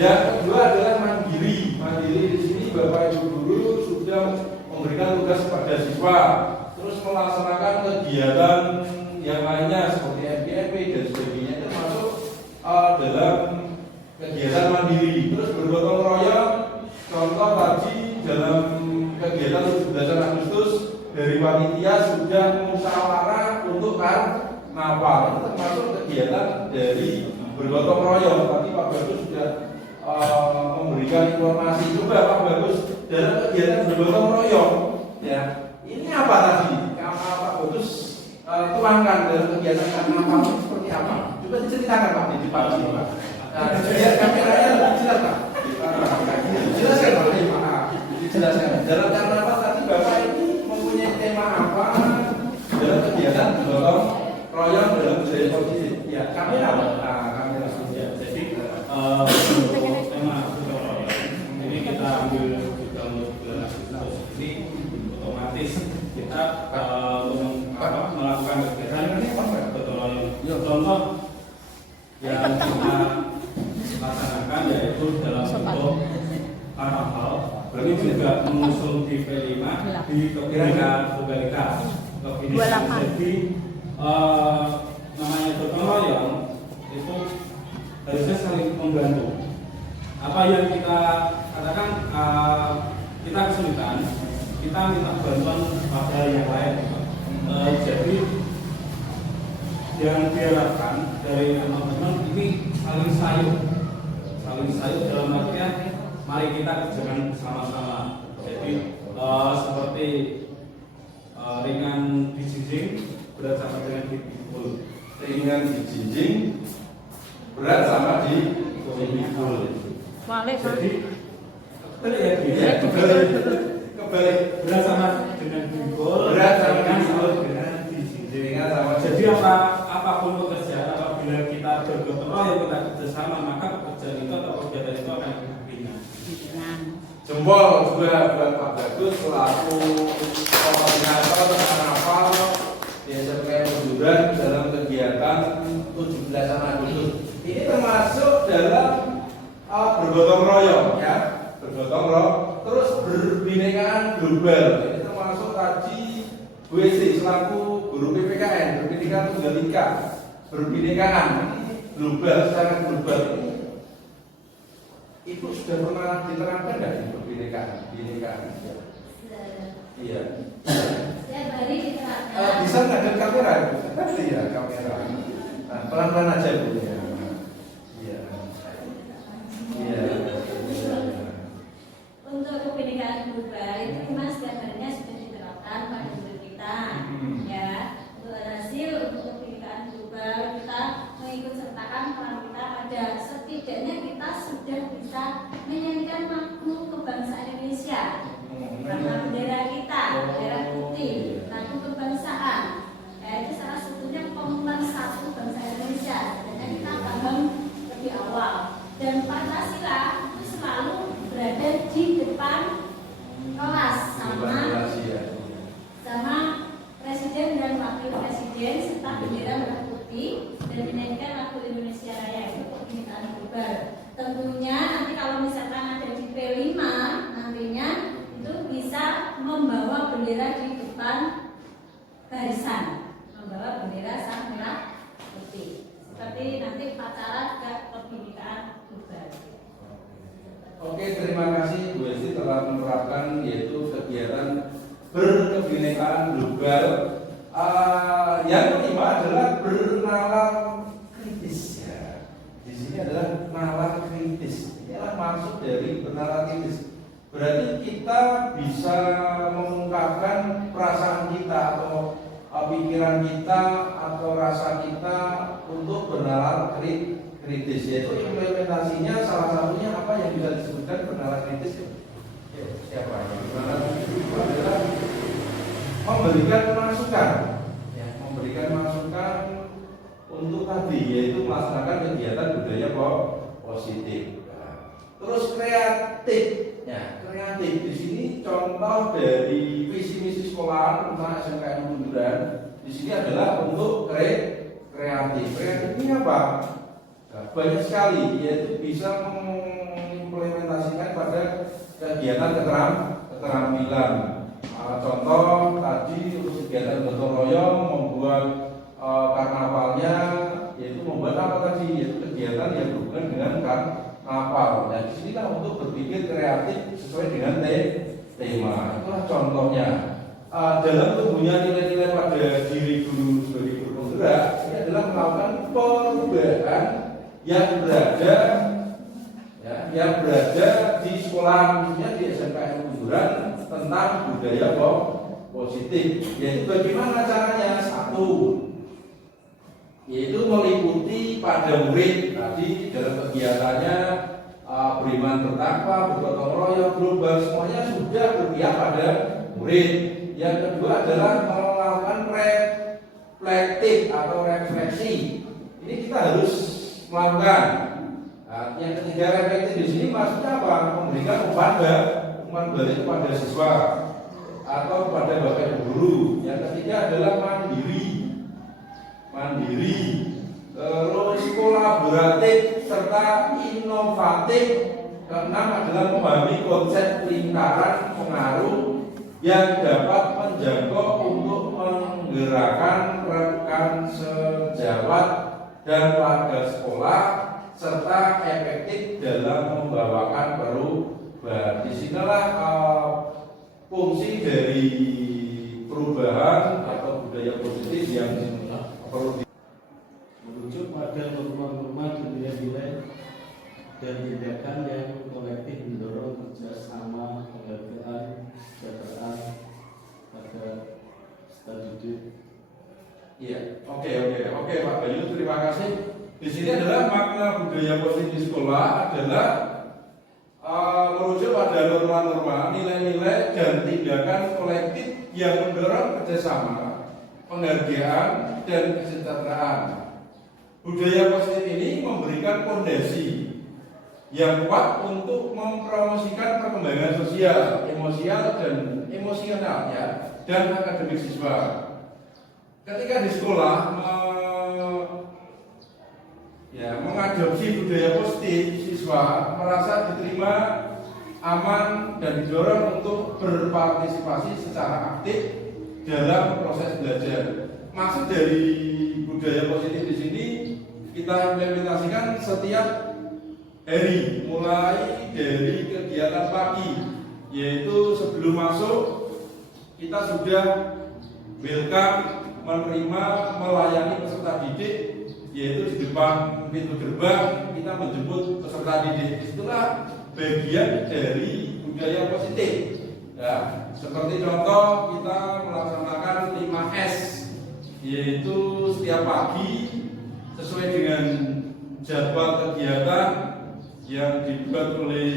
Yang kedua adalah mandiri. Mandiri di sini Bapak Ibu guru sudah memberikan tugas kepada siswa, terus melaksanakan kegiatan yang lainnya seperti MPMP dan sebagainya, termasuk dalam kegiatan mandiri. Terus bergotong royong, contoh tadi dalam kegiatan 17 Agustus dari panitia sudah musyawarah untuk karnaval. Itu termasuk kegiatan dari bergotong royong. Tadi Pak Bagus sudah memberikan informasi. Coba Pak Bagus, dalam kegiatan bergotong royong, ya ini apa tadi? Pak Bagus tuangkan dalam kegiatan karnaval itu seperti apa? Coba diceritakan Pak di Pak. Biar kameranya lebih jelas Pak. Jelaskan Pak. Dijelaskan. Dalam karnaval tadi Bapak ini mempunyai tema apa dalam kegiatan bergotong royong dalam budaya positif? Ya kamera Pak. Kamera. Ya, jadi untuk tema gotong royong ini kita ambil juga untuk bulan Agustus ini otomatis kita melakukan kegiatan gotong royong. Contoh yang kita laksanakan yaitu dalam bentuk karnaval. Berarti juga mengusung di P5 di Kebhinneka Tunggal Ika. Jadi namanya gotong royong itu harusnya saling membantu. Apa yang kita katakan kita kesulitan, kita minta bantuan pada yang lain. Jadi yang diharapkan dari teman-teman ini saling sayur dalam artian mari kita kerjakan sama-sama. Jadi seperti ringan di jinjing berat sama dengan dipikul. Ringan di jinjing, berat sama di pikul. Jadi kebalik berat sama dengan dipikul, berat sama dengan di jinjing. Jadi apapun pekerjaan, apabila kita bergotong royong, kita kerjasama, maka pekerjaan itu atau kegiatan itu akan ringan. Jempol juga buat Pak Bagus selaku koordinator karnaval Desa Kemuduran dalam kegiatan 17 Agustus. Ini termasuk dalam bergotong royong ya, bergotong royong, terus berbhinekaan global. Ini termasuk tadi WC selaku guru PPKN, Pendidikan Tunggal Ika, berbhinekaan global, secara global ini Itu sudah pernah diterapkan nggak di Bineka? Iya. Setiap hari diterapkan. Bisa ngadep kamera? Iya, kamera. Nah, pelan-pelan aja Bu. Ya. Iya. Iya. Untuk kebinekaan global itu memang setiap harinya sudah diterapkan pada diri kita. Ya, untuk hasil untuk kebinekaan global kita mengikut sertakan peran kita pada setidaknya kita sudah bisa menyanyikan lagu kebangsaan Indonesia. Karena bendera kita, bendera putih, lagu kebangsaan. Ya, itu salah satunya pemersatu bangsa Indonesia. Sebenarnya kita paham lebih awal. Dan Pancasila itu selalu berada di depan kelas sama presiden dan wakil presiden serta bendera merah putih dan menyanyikan lagu Indonesia Raya. Itu kebinekaan global. Tentunya nanti kalau misalkan ada di P5 nantinya itu bisa membawa bendera di depan barisan, membawa bendera sang merah putih. Seperti nanti upacara kebinekaan global. Oke, terima kasih Bu Esti telah menerapkan yaitu kegiatan berkebinekaan global. Yang kelima adalah bernalar kritis ya. Di sini adalah nalar kritis. Inilah maksud dari bernalar kritis. Berarti kita bisa mengungkapkan perasaan kita atau pikiran kita atau rasa kita untuk bernalar kritis. Yaitu implementasinya salah satunya apa yang bisa disebutkan bernalar kritis? Siapa yang bernalar kritis itu adalah memberikan masukan, ya, memberikan masukan untuk tadi yaitu melaksanakan kegiatan budaya positif. Terus kreatif. Ya, kreatif di sini contoh dari visi misi sekolah tentang SMKN Bunduran di sini adalah untuk kreatif. Kreatif ini apa? Nah, banyak sekali, yaitu bisa mengimplementasikan pada kegiatan keterampilan. Contoh tadi untuk kegiatan gotong royong membuat karnavalnya, yaitu membuat apa tadi? Yaitu kegiatan yang berhubungan dengan karnaval. Dan di sini kan untuk berpikir kreatif sesuai dengan tema. Itulah contohnya. Dalam tumbuhnya nilai-nilai pada diri guru sebagai guru penggerak ini adalah melakukan perubahan yang berada di sekolah, khususnya di SMKN Bunduran tentang budaya positif. Yaitu bagaimana caranya? Satu, yaitu meliputi pada murid tadi dalam kegiatannya beriman bertakwa, bergotong royong, global, semuanya sudah berpihak pada murid. Yang kedua adalah melakukan reflektif atau refleksi. Ini kita harus melakukan. Nah, yang ketiga reflektif di sini maksudnya apa? Memberikan umpan balik kepada siswa atau kepada bapak ibu guru. Yang ketiga adalah mandiri, terus kolaboratif serta inovatif. Keenam adalah memahami konsep lingkaran pengaruh yang dapat menjangkau untuk menggerakkan rekan sejawat dan warga sekolah serta efektif dalam membawakan perubahan. Disinilah fungsi dari perubahan atau budaya positif yang perlu merujuk pada norma-norma dan nilai-nilai dan tindakan yang kolektif mendorong kerjasama, penghargaan, kesejahteraan pada studi. Iya, oke Pak Bayu, terima kasih. Di sini adalah makna budaya positif di sekolah adalah merujuk pada norma-norma, nilai-nilai dan tindakan kolektif yang mendorong kerjasama, penghargaan dan kesejahteraan. Budaya positif ini memberikan fondasi yang kuat untuk mempromosikan perkembangan sosial, emosional dan akademik siswa. Ketika di sekolah mengadopsi budaya positif, siswa merasa diterima, aman dan didorong untuk berpartisipasi secara aktif dalam proses belajar. Maksud dari budaya positif di sini kita implementasikan setiap hari, mulai dari kegiatan pagi, yaitu sebelum masuk kita sudah welcome, menerima, melayani peserta didik, yaitu di depan pintu gerbang kita menjemput peserta didik. Itulah bagian dari budaya positif. Ya, seperti contoh kita melaksanakan 5S, yaitu setiap pagi sesuai dengan jadwal kegiatan yang dibuat oleh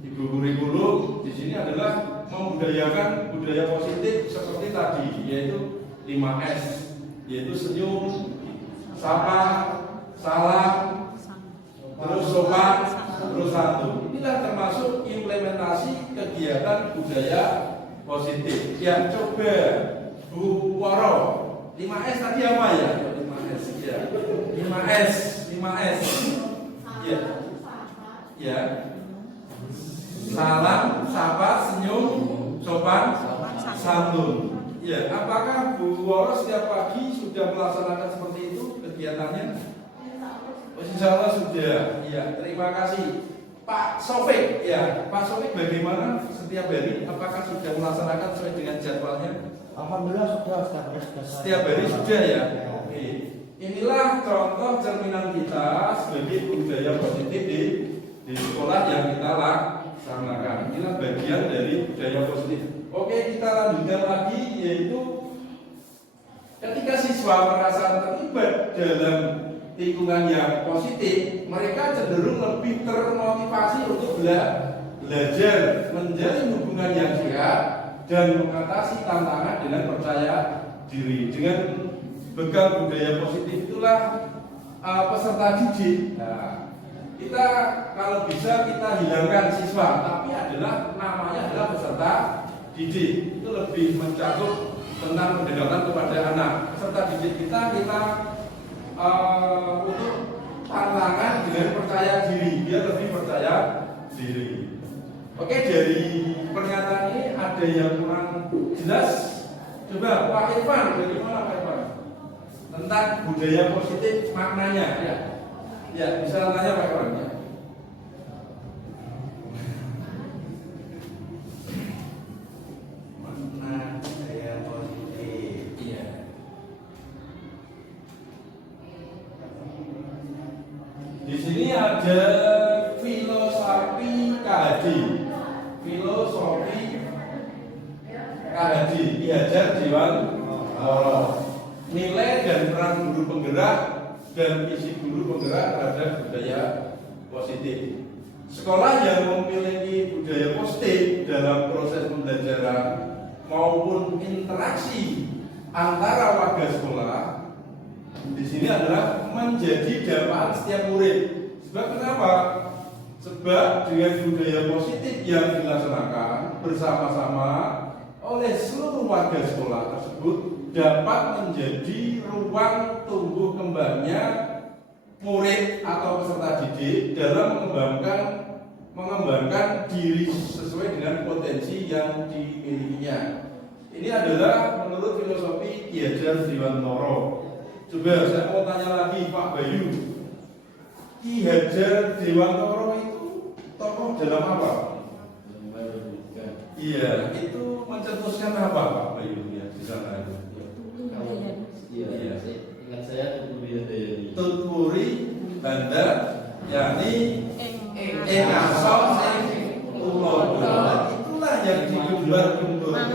Ibu Kurikulum. Di sini adalah membudayakan budaya positif seperti tadi, yaitu 5S, yaitu senyum, sapa, salam, terus sopan, terus santun. Inilah termasuk implementasi kegiatan budaya positif. Ya, coba Bu Woro, 5S tadi apa ya? 5S ya. 5S. Ya. Ya. Salam, sapa, senyum, sopan, santun. Ya, apakah Bu Woro setiap pagi sudah melaksanakan seperti itu kegiatannya? Insya Allah sudah. Ya, terima kasih. Pak Sofik, ya, Pak Sofik bagaimana setiap hari? Apakah sudah melaksanakan sesuai dengan jadwalnya? Alhamdulillah sudah Setiap hari sudah ya. Oke. Inilah contoh cerminan kita sebagai budaya positif di sekolah yang kita laksanakan. Inilah bagian dari budaya positif. Oke, kita lanjutkan lagi, yaitu ketika siswa merasa terlibat dalam lingkungan yang positif, mereka cenderung lebih termotivasi untuk belajar, menjalin hubungan yang sehat, dan mengatasi tantangan dengan percaya diri. Dengan bekal budaya positif itulah peserta didik. Nah, kita kalau bisa kita hilangkan siswa, tapi namanya adalah peserta didik. Itu lebih mencakup tentang pendekatan kepada anak. Peserta didik kita untuk tantangan dengan percaya diri, dia lebih percaya diri. Oke, dari pernyataan ini ada yang kurang jelas? Coba Pak Irfan, bagaimana Pak Irfan? Tentang budaya positif maknanya, ya. Ya, bisa tanya Pak Irfan ya. Makna budaya positif. Iya. Di sini ada filosofi KHD. Filosofi KHD Ki Hajar Dewantara. Nilai dan peran guru penggerak dan isi guru penggerak terhadap budaya positif. Sekolah yang memiliki budaya positif dalam proses pembelajaran maupun interaksi antara warga sekolah di sini adalah menjadi dampaan setiap murid. Sebab kenapa? Sebab dengan budaya positif yang dilaksanakan bersama-sama oleh seluruh warga sekolah tersebut dapat menjadi ruang tumbuh kembangnya murid atau peserta didik dalam mengembangkan diri sesuai dengan potensi yang dimilikinya. Ini adalah menurut filosofi Ki Hajar Dewantara. Coba saya mau tanya lagi Pak Bayu, Ki Hajar Dewantara itu tokoh dalam apa? Iya, itu mencetuskan apa Pak Bayu ya di sana itu? Iya, ingat saya Tutpuri Banda, yakni Engaso sing tulodo. Itulah yang digembar-gemborkan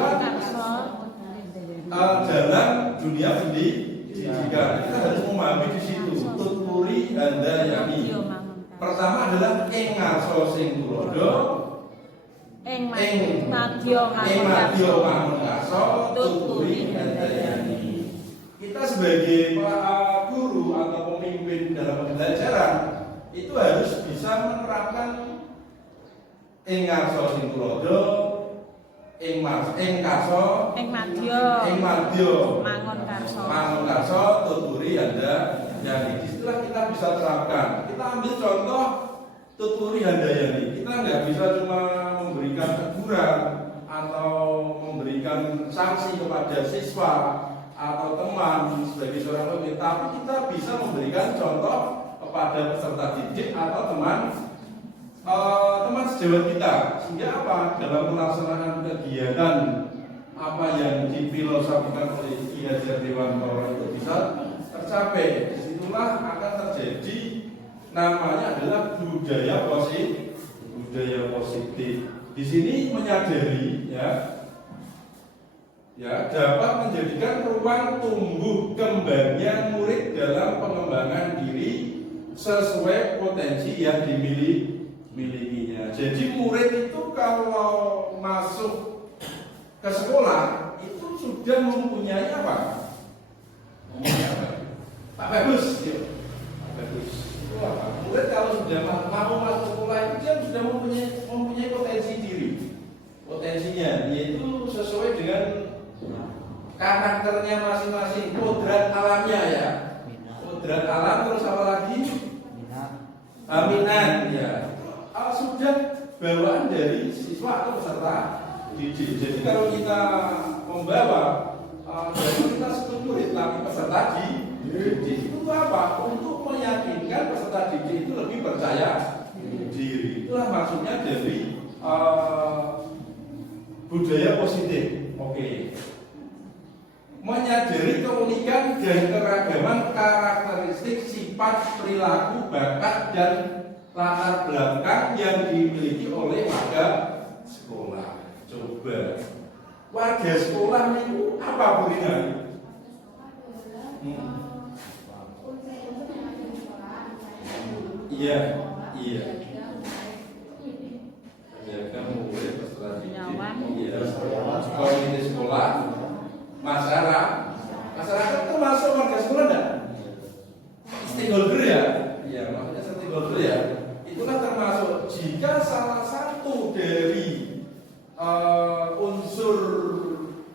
dalam dunia pendidikan. Kita harus memahami di situ. Tutpuri Banda, yakni pertama adalah Engaso sing tulodo, Madya Mangun Ngaso, Tutpuri Banda, yakni. Kita sebagai guru atau pemimpin dalam pembelajaran itu harus bisa menerapkan Engaso sing tulodo, Engkaso, Madya, Mangun Karso, Tutpuri Handayani. Disitulah kita bisa terapkan. Kita ambil contoh Tutpuri Handayani. Kita nggak bisa cuma memberikan teguran atau memberikan sanksi kepada siswa atau teman sebagai seorang pemimpin, tapi kita bisa memberikan contoh kepada peserta didik atau teman sejawat kita, sehingga apa, dalam pelaksanaan kegiatan apa yang difilosofikan oleh Ki Hajar Dewantoro itu bisa tercapai. Disitulah akan terjadi namanya adalah budaya positif. Di sini menyadari ya dapat menjadikan ruang tumbuh kembangnya murid dalam pengembangan diri sesuai potensi yang dimilikinya. Jadi murid itu kalau masuk ke sekolah itu sudah mempunyai apa? Pak Bagus, yuk. Pak Bagus. Murid kalau sudah mau masuk sekolah itu dia sudah mempunyai potensi diri. Potensinya yaitu sesuai dengan karakternya masing-masing, kodrat alamnya ya. Kodrat alam, terus apa lagi? Minat ya. Sudah bawaan dari siswa atau peserta didik. Jadi kalau kita membawa kita sebut murid tapi peserta didik itu apa? Untuk meyakinkan peserta didik itu lebih percaya diri. Itulah maksudnya dari budaya positif. Oke. Menyadari keunikan dan keragaman karakteristik sifat, perilaku, bakat, dan latar belakang yang dimiliki oleh warga sekolah. Coba, warga sekolah itu apa Burina? Iya. Menjaga murid peserta didik, komite sekolah, masyarakat termasuk warga sekolah enggak? Stakeholder ya? Iya, maksudnya stakeholder ya. Itulah termasuk jika salah satu dari unsur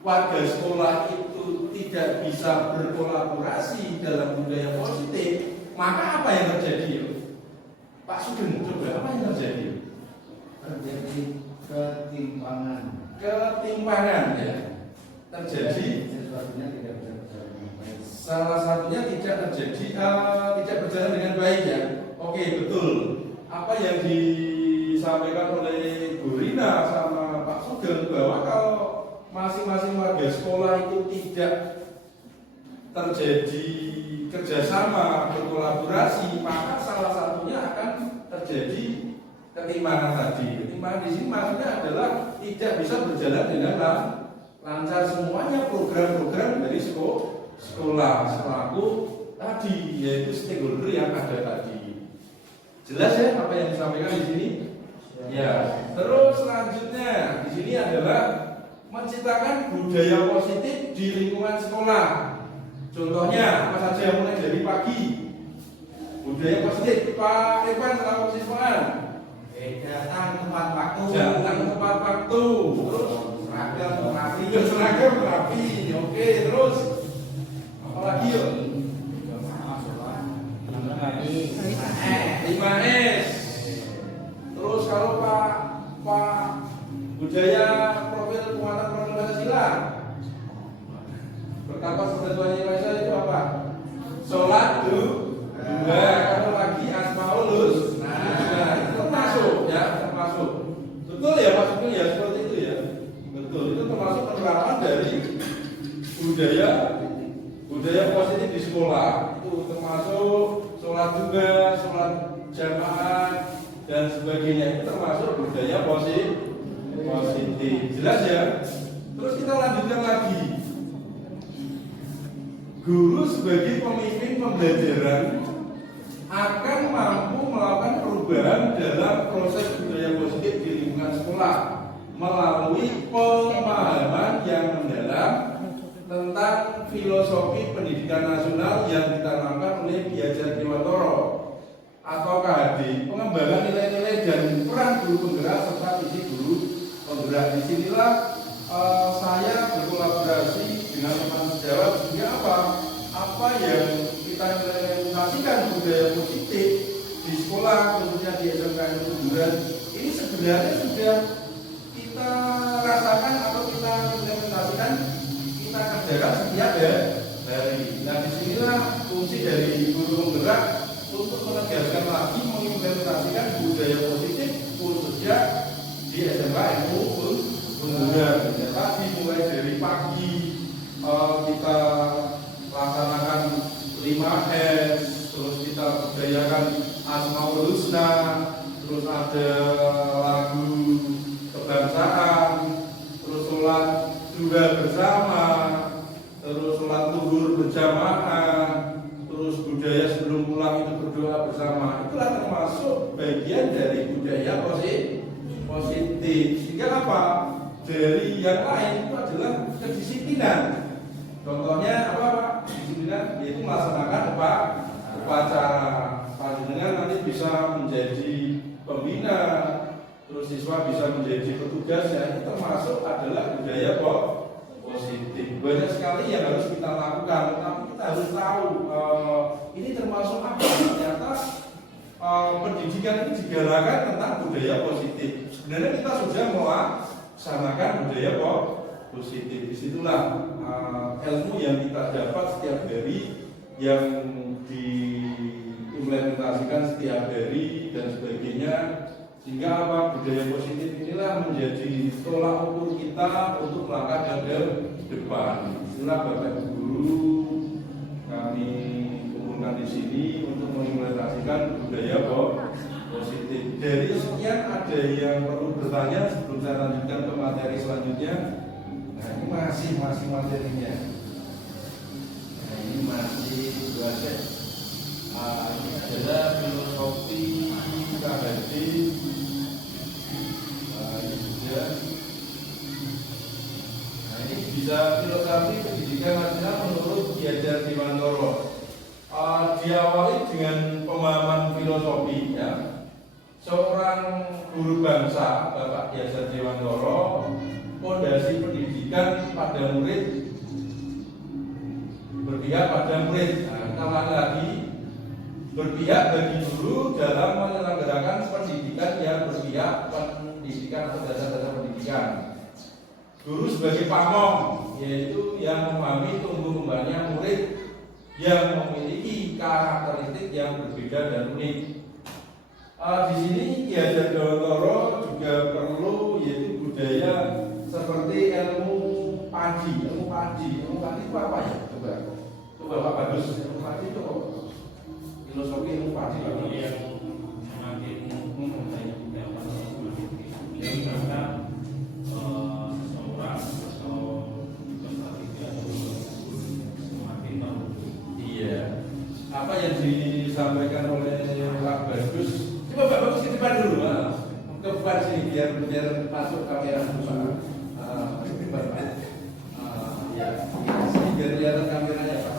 warga sekolah itu tidak bisa berkolaborasi dalam budaya positif, maka apa yang terjadi? Pak Sugeng, coba apa yang terjadi? Terjadi ketimpangan Ya. Terjadi sesuatunya tidak bisa berjalan dengan baik. salah satunya tidak berjalan dengan baik ya. Oke, betul. Apa yang disampaikan oleh Bu Rina sama Pak Sugeng bahwa kalau masing-masing warga sekolah itu tidak terjadi kerjasama, berkolaborasi, maka salah satunya akan terjadi ketimpangan tadi. Ketimpangan di sini maksudnya adalah tidak bisa berjalan dengan lancar semuanya program-program dari sekolah selaku tadi, yaitu stakeholder yang ada tadi. Jelas ya apa yang disampaikan di sini? Ya. Terus selanjutnya di sini adalah menciptakan budaya positif di lingkungan sekolah. Contohnya apa saja mulai dari pagi. Budaya positif, Pak Irfan selaku siswaan. Datang tepat waktu. Terus seragam rapi. Oke, terus apa lagi yuk? 5S. Terus kalau Pak budaya profil penguatan profil Pancasila. Pertama sebenarnya Indonesia itu apa? Sholat dua. Kalau lagi Asmaul Husna. Nah, itu termasuk ya, termasuk. Betul ya maksudnya ya seperti itu ya. Betul, itu termasuk penerapan dari budaya positif di sekolah. Itu termasuk sholat juga, sholat jamaah dan sebagainya. Itu termasuk budaya positif. Jelas ya? Terus kita lanjutkan lagi. Guru sebagai pemimpin pembelajaran akan mampu melakukan perubahan dalam proses budaya positif di lingkungan sekolah melalui pemahaman yang mendalam tentang filosofi pendidikan nasional yang ditanamkan oleh Ki Hajar Dewantoro atau KHD, pengembangan nilai-nilai dan peran guru penggerak serta visi guru penggerak. Disinilah saya berkolaborasi dengan teman sejawat sehingga apa yang kita implementasikan budaya positif di sekolah, khususnya di SMK Kejujuran, ini sebenarnya sudah kita rasakan atau kita implementasikan, kita kerjakan setiap hari. Nah, disinilah fungsi dari guru penggerak untuk menegaskan lagi mengimplementasikan budaya positif khususnya di SMA NU Unduran. Ya, tadi mulai dari pagi kita laksanakan 5S, terus kita budayakan Asmaul Husna, terus ada lagu kebangsaan, terus sholat duha bersama, terus sholat zuhur berjamaah, terus budaya sebelum pulang itu berdoa bersama. Itulah termasuk bagian dari budaya positif. Sehingga apa? Dari yang lain itu adalah kedisiplinan. Contohnya apa Pak? Kedisiplinan yaitu melaksanakan upacara. Panjenengan nanti bisa menjadi pembina, terus siswa bisa menjadi petugas, ya itu termasuk adalah budaya positif. Banyak sekali yang harus kita lakukan, tapi kita harus tahu ini termasuk apa. Ternyata pendidikan ini digalakan tentang budaya positif. Sebenarnya kita sudah melaksanakan budaya positif. Disitulah ilmu yang kita dapat setiap hari, yang diimplementasikan setiap hari dan sebagainya. Sehingga apa, budaya positif inilah menjadi tolak ukur kita untuk melangkah ke depan. Itulah Bapak Ibu Guru kami kumpulkan di sini untuk mengimplementasikan budaya positif. Dari sekian ada yang perlu bertanya sebelum saya lanjutkan ke materi selanjutnya. Nah ini masih materinya. Nah ini masih belajar. Ini adalah filosofi KHD. Nah ini bisa filosofi pendidikan nasional menurut Ki Hajar Dewantara. Diawali dengan pemahaman filosofi, ya. Seorang guru bangsa Bapak Ki Hajar Dewantara, fondasi pendidikan pada murid berpihak pada murid. Nah, kita ulangi lagi, berpihak bagi guru dalam menyelenggarakan pendidikan yang berpihak pendidikan atau dasar-dasar pendidikan. Guru sebagai pamong, yaitu yang memahami tumbuh kembangnya murid yang memiliki karakteristik yang berbeda dan unik. Di sini Ki Hajar Dewantara juga perlu yaitu budaya seperti ilmu padi. Ilmu padi itu apa ya? Coba Pak Bagus, ilmu padi itu apa? Filosofi ilmu padi Ini yang semakin memperbaiki dapat semakin yang karena seseorang atau peserta semakin tahu. Iya. Apa yang disampaikan oleh Pak Bagus? Coba Pak Bagus ke depan dulu, ke depan sini biar masuk kamera dulu. Ya, sini biar kelihatan kameranya Pak.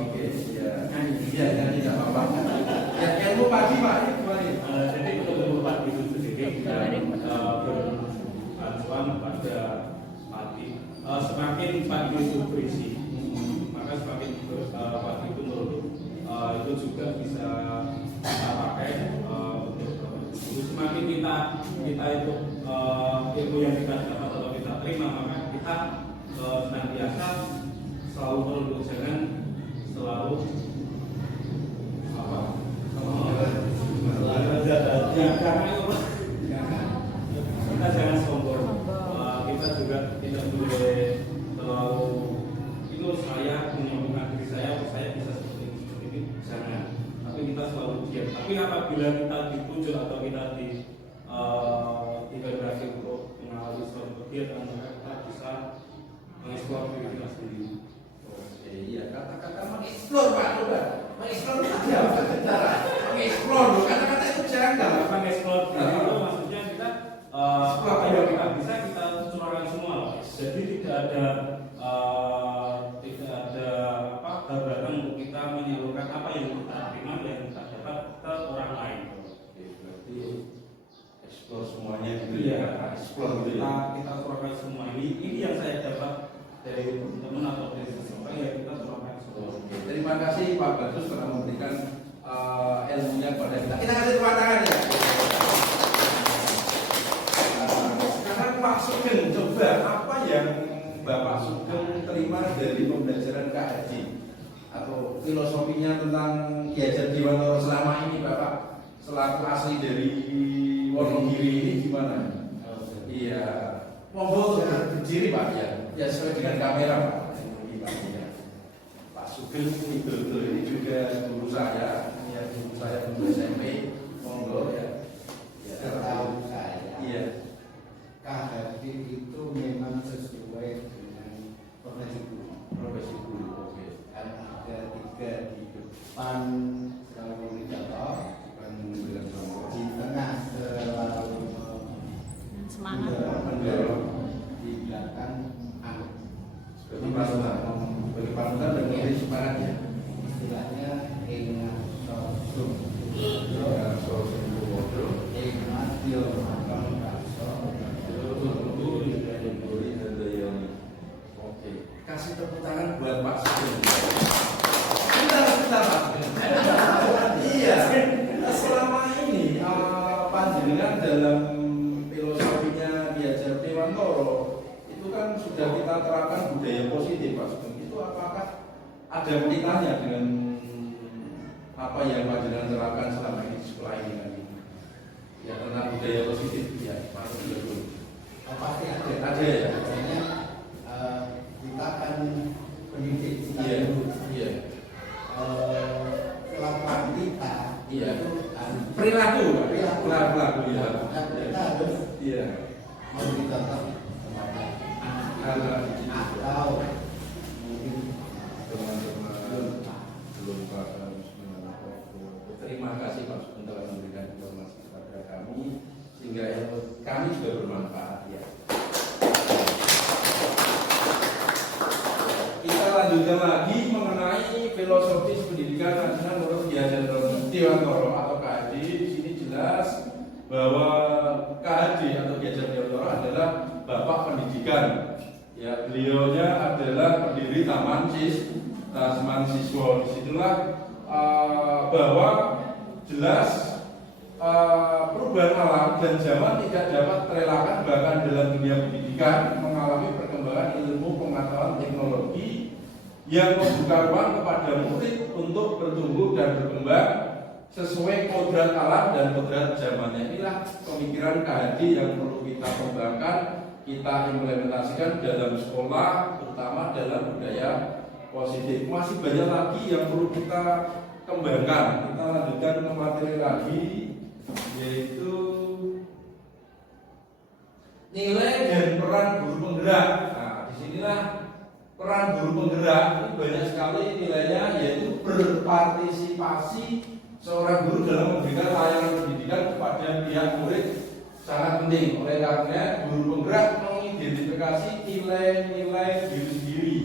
Oke, ya. Nyanyi tidak apa-apa. Ya, ilmu pagi Pak, ini gimana? Jadi untuk ilmu padi itu sendiri kita berbantuan pada padi. Semakin padi itu berisi, maka semakin padi itu menurut itu juga bisa kita pakai untuk semakin kita itu ilmu yang kita dapat atau kita terima, maka kita senantiasa selalu perlu jangan selalu apa kita jangan sombong. Kita juga tidak boleh terlalu itu saya menyombongkan diri saya bisa seperti ini, jangan. Tapi kita selalu diam. Tapi apabila kita ditunjuk atau kita diberi untuk mengalami suatu kegiatan, maka kita bisa mengeksplor diri kita sendiri. Iya, kata-kata mengeksplor Pak, coba. Mengeksplor itu apa cara? Mengeksplor, kata-kata itu janggal. Mengeksplor diri itu maksudnya kita apa yang kita bisa kita curahkan semua. Jadi tidak ada apa hambatan untuk kita menyalurkan apa yang kita terima yang kita dapat ke orang lain. Berarti eksplor semuanya gitu Iya, ya. Eksplor gitu ya. kita curahkan semua ini yang saya dapat dari teman-teman atau dari seseorang yang kita curahkan semua. Oke, terima kasih Pak Bagus telah memberikan ilmunya kepada kita. Kita kasih tepuk tangan ya. Sekarang Pak Sugeng, coba apa yang Bapak Sugeng terima dari pembelajaran KHD? atau filosofinya tentang Ki Hajar Dewantara selama ini Bapak selaku asli dari Wonogiri ini gimana? Iya, monggo berdiri Pak ya, ya sesuai dengan kamera Pak. Ini Pak ya. Pak Sugeng ini juga guru saya, ya guru saya guru SMP, monggo ya. Setahu saya, Iya. KHD itu memang sesuai dengan profesi guru. Profesi guru, oke. Kan ada 3 di depan selalu menjawab, di tengah selalu Semangat. mendorong, di belakang anak. Seperti panutan dan memberi semangat ya. Istilahnya ingat sosok, Ya, sosok bodoh. ingat yo makan bakso. Oke, kasih tepuk tangan buat Pak Sugeng. Bentar Pak Sugeng. Iya, selama ini panjenengan dalam filosofinya Ki Hajar Dewantara itu kan sudah kita terapkan budaya positif Pak Sugeng. Itu apakah ada kaitannya dengan apa yang panjenengan terapkan selama ini di sekolah ini kan? Ya tentang budaya positif ya Pak Sugeng. Pasti ada. Ada ya. Biasanya kita akan pendidik kita Iya, dulu. iya. Kelakuan kita Iya. itu harus Perilaku, Pak. Perilaku. Perilaku, ya. kita harus Iya. memberi contoh kepada Anak atau mungkin teman-teman belum paham. Terima kasih Pak Sugeng telah memberikan informasi kepada kami sehingga kami juga bermanfaat ya. Kita lanjutkan lagi mengenai filosofis pendidikan nasional menurut Ki Hajar Dewantara atau KHD. Di sini jelas bahwa KHD atau Ki Hajar Dewantara adalah bapak pendidikan. Ya, beliaunya adalah pendiri Taman Siswa. Disitulah bahwa jelas perubahan alam dan zaman tidak dapat terelakkan bahkan dalam dunia pendidikan mengalami perkembangan ilmu pengetahuan teknologi yang membuka ruang kepada murid untuk bertumbuh dan berkembang sesuai kodrat alam dan kodrat zamannya. Inilah pemikiran KHD yang perlu kita kembangkan, kita implementasikan dalam sekolah, terutama dalam budaya positif. Masih banyak lagi yang perlu kita kembangkan. Kita lanjutkan ke materi lagi, yaitu nilai dan peran guru penggerak. Nah, disinilah peran guru penggerak ini banyak sekali nilainya, yaitu berpartisipasi seorang guru dalam memberikan layanan pendidikan kepada pihak murid sangat penting. Oleh karena guru penggerak mengidentifikasi nilai-nilai diri sendiri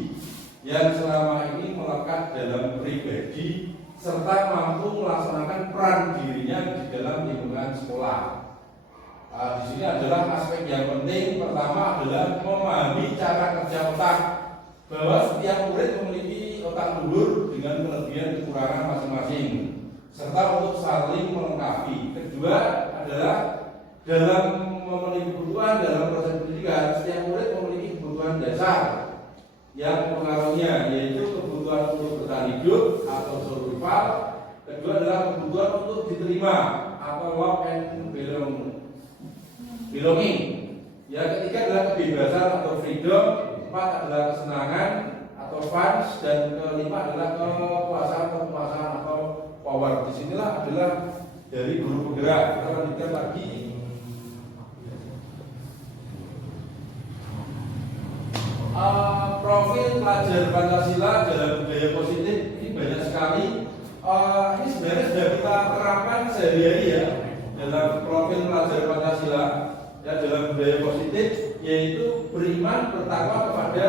yang selama ini melekat dalam pribadi serta mampu melaksanakan peran dirinya di dalam lingkungan sekolah. Di sini adalah aspek yang penting. Pertama adalah memahami cara kerja otak, bahwa setiap murid memiliki otak luhur dengan kelebihan kekurangan masing-masing, serta untuk saling melengkapi. Kedua adalah dalam memenuhi kebutuhan dalam proses pendidikan, setiap murid memiliki kebutuhan dasar yang mempengaruhinya, yaitu kebutuhan untuk bertahan hidup atau survival. Kedua adalah kebutuhan untuk diterima atau love and belonging. Yang ketiga adalah kebebasan atau freedom. Keempat adalah kesenangan atau fun, dan kelima adalah kekuasaan atau power. Disinilah adalah dari guru penggerak. Kita lanjutkan lagi. Profil pelajar Pancasila dalam budaya positif ini banyak sekali. Ini sebenarnya sudah kita terapkan sehari-hari ya dalam profil pelajar Pancasila ya dalam budaya positif, yaitu beriman bertakwa kepada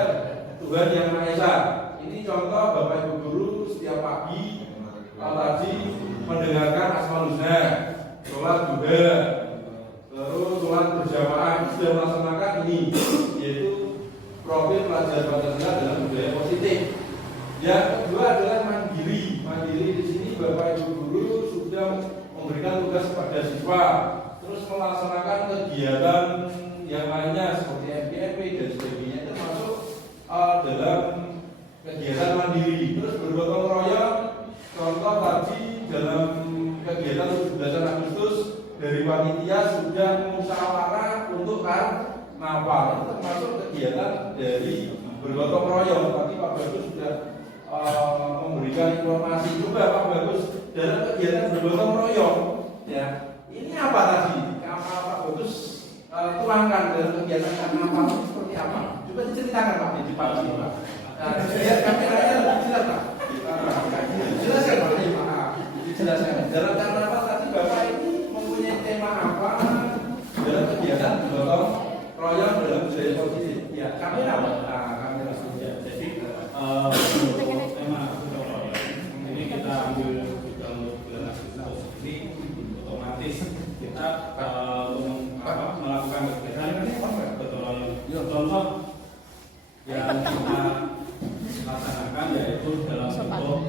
Tuhan Yang Maha Esa. Ini contoh Bapak Ibu guru setiap pagi tadi mendengarkan Asmaul Husna, sholat duha, terus sholat berjamaah, sudah melaksanakan ini, yaitu profil pelajar Pancasila dalam budaya positif. Yang kedua adalah mandiri. Mandiri di sini Bapak Ibu guru sudah memberikan tugas kepada siswa, terus melaksanakan kegiatan yang lainnya seperti MPMP dan sebagainya, termasuk dalam kegiatan mandiri. Terus bergotong bergotong royong. Tadi Pak Bagus sudah memberikan informasi juga Pak Bagus dalam kegiatan bergotong royong. Ya, ini apa tadi? Apa Pak Bagus tuangkan dalam kegiatan karnaval seperti apa? Coba diceritakan Pak di Pak sini Pak. Lihat kameranya lebih jelas Pak. Jelaskan Pak. Dijelaskan. Dalam karnaval tadi Bapak ini mempunyai tema apa dalam kegiatan bergotong royong dalam budaya positif? Ya, kamera Pak. Kamera. Ya, jadi untuk tema gotong royong ini kita ambil juga untuk bulan Agustus ini otomatis kita melakukan kegiatan gotong royong. Contoh yang kita laksanakan yaitu dalam bentuk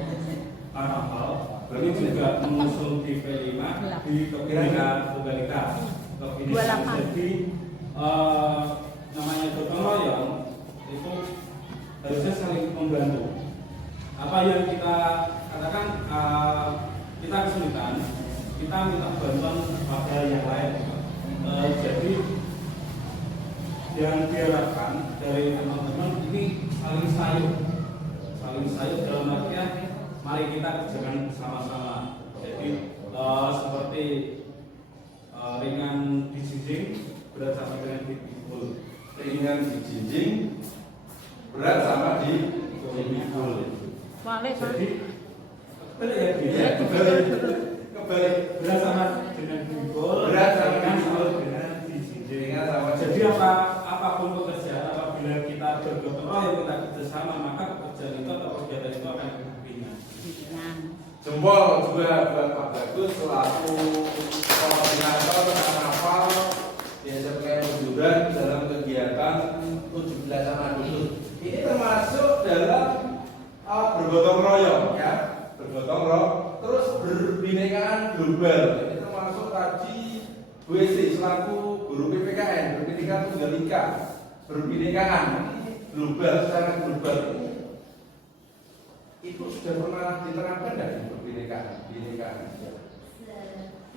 karnaval. Berarti juga mengusung di P5 di Kebhinneka Tunggal Ika. Jadi namanya gotong royong itu harusnya saling membantu. Apa yang kita katakan kita kesulitan, kita minta bantuan pada yang lain. Jadi yang diharapkan dari teman-teman ini saling sayur dalam artian mari kita kerjakan bersama-sama. Jadi seperti ringan di jinjing berat sama dengan dipikul. Ringan di jinjing, berat sama di pikul. Jadi kebalik ya, kebalik berat sama dengan dipikul, berat sama dengan di jinjing. Jadi apapun pekerjaan apabila kita bergotong royong kita kerjasama maka pekerjaan itu atau kegiatan itu akan ringan. Jempol juga buat Pak Bagus selaku koordinator karnaval di SMK Bujuran dalam kegiatan 17 Agustus. Ini termasuk dalam bergotong royong ya, bergotong royong terus berbhinekaan global. Ini termasuk tadi Bu Esti selaku guru PPKN, Pendidikan Tunggal Ika, berbhinekaan global secara global itu sudah pernah diterapkan nggak di berbhinekaan?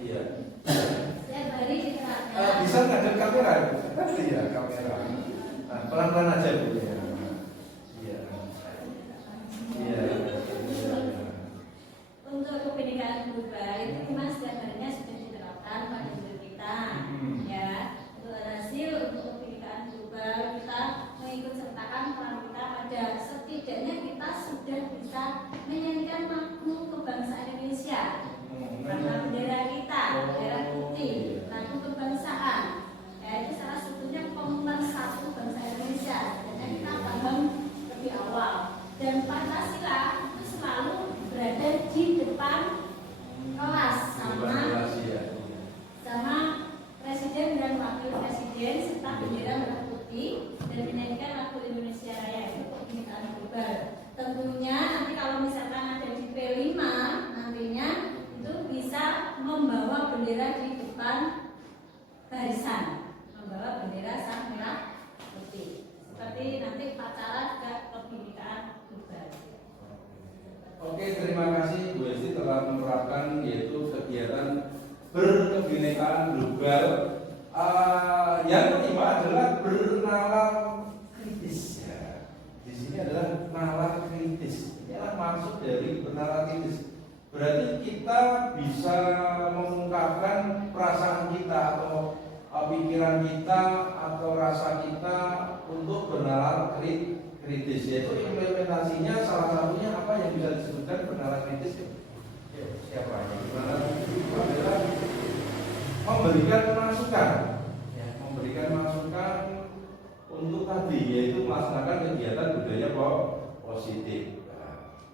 Iya. Setiap hari diterapkan. Bisa ngadep kamera? Iya kamera. Nah, pelan-pelan aja Bu ya. Iya. Iya. Untuk kebinekaan global itu memang setiap harinya sudah diterapkan pada diri kita. Ya, untuk hasil untuk kebinekaan global kita mengikut sertakan peran kita pada setidaknya kita sudah bisa menyanyikan lagu kebangsaan Indonesia. Karena bendera kita, merah putih, lagu kebangsaan. Ya, itu salah satunya pemersatu bangsa Indonesia. Dan kita paham lebih awal. Dan Pancasila itu selalu berada di depan kelas sama presiden dan wakil presiden serta bendera merah putih dan menyanyikan lagu Indonesia Raya itu kebinekaan global. Tentunya nanti kalau misalkan ada di P5 nantinya itu bisa membawa bendera di depan barisan, membawa bendera sang merah putih. Seperti nanti upacara juga kebinekaan global. Oke, terima kasih Bu Esti telah menerapkan yaitu kegiatan berkebinekaan global. Yang kelima adalah bernalar kritis. Ya. Di sini adalah nalar kritis. Inilah maksud dari bernalar kritis. Berarti kita bisa mengungkapkan perasaan kita atau pikiran kita atau rasa kita untuk bernalar kritis. Yaitu implementasinya salah satunya apa yang bisa disebutkan bernalar kritis? Ya, siapa? Bernalar kritis adalah memberikan masukan, ya, memberikan masukan untuk tadi yaitu melaksanakan kegiatan budaya positif.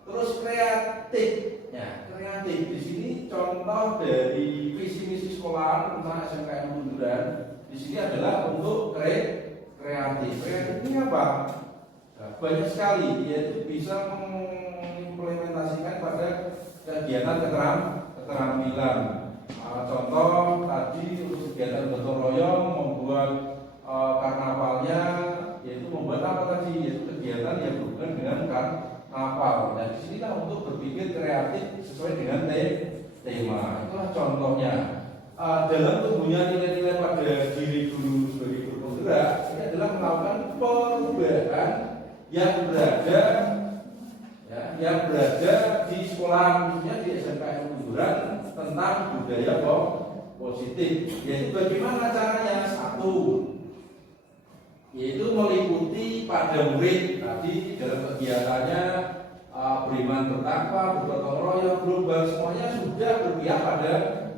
Terus kreatif, ya, kreatif di sini contoh dari visi misi sekolah tentang SMK Bujuran di sini adalah untuk kreatif. Kreatif ini apa? Nah, banyak sekali, yaitu bisa mengimplementasikan pada kegiatan keterampilan. Contoh tadi untuk kegiatan gotong royong membuat karnavalnya, yaitu membuat apa tadi? Yaitu kegiatan yang berhubungan dengan karnaval. Dan disinilah untuk berpikir kreatif sesuai dengan tema. Itulah contohnya. Dalam tumbuhnya nilai-nilai pada diri guru sebagai guru penggerak, ini adalah melakukan perubahan yang berada yang berada di sekolah, khususnya di SMK Ilmu Kejujuran, tentang budaya positif. Yaitu bagaimana caranya? Satu, yaitu meliputi pada murid tadi dalam kegiatannya beriman bertakwa, bergotong royong, global, semuanya sudah berpihak pada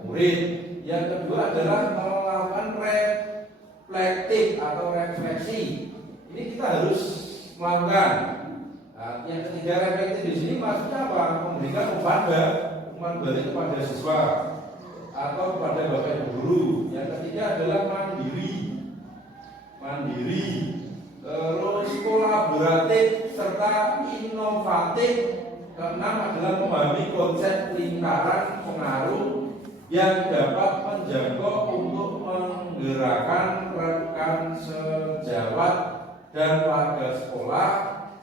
murid. Yang kedua adalah melakukan reflektif atau refleksi. Ini kita harus melakukan. Nah, yang ketiga reflektif di sini maksudnya apa? Memberikan umpan balik kepada siswa atau kepada bapak ibu guru. Yang ketiga adalah mandiri, terus kolaboratif serta inovatif. Keenam adalah memahami konsep lingkaran pengaruh yang dapat menjangkau untuk menggerakkan rekan sejawat dan warga sekolah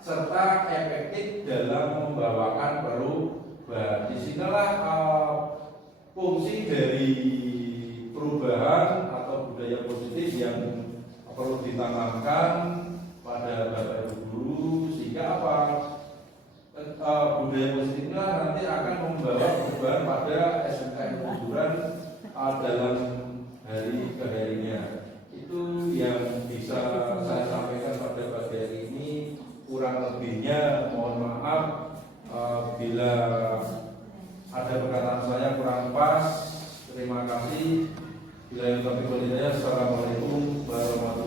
serta efektif dalam membawakan perubahan. Disinilah fungsi dari perubahan atau budaya positif yang perlu ditanamkan pada bapak ibu guru, sehingga apa? Budaya positifnya nanti akan membawa perubahan pada SMK Ilmu Kejujuran dalam hari ke harinya. Itu yang bisa saya sampaikan pada pagi hari ini. Kurang lebihnya mohon maaf bila ada perkataan saya kurang pas. Terima kasih. Bila yang lebih, assalamualaikum warahmatullahi wabarakatuh.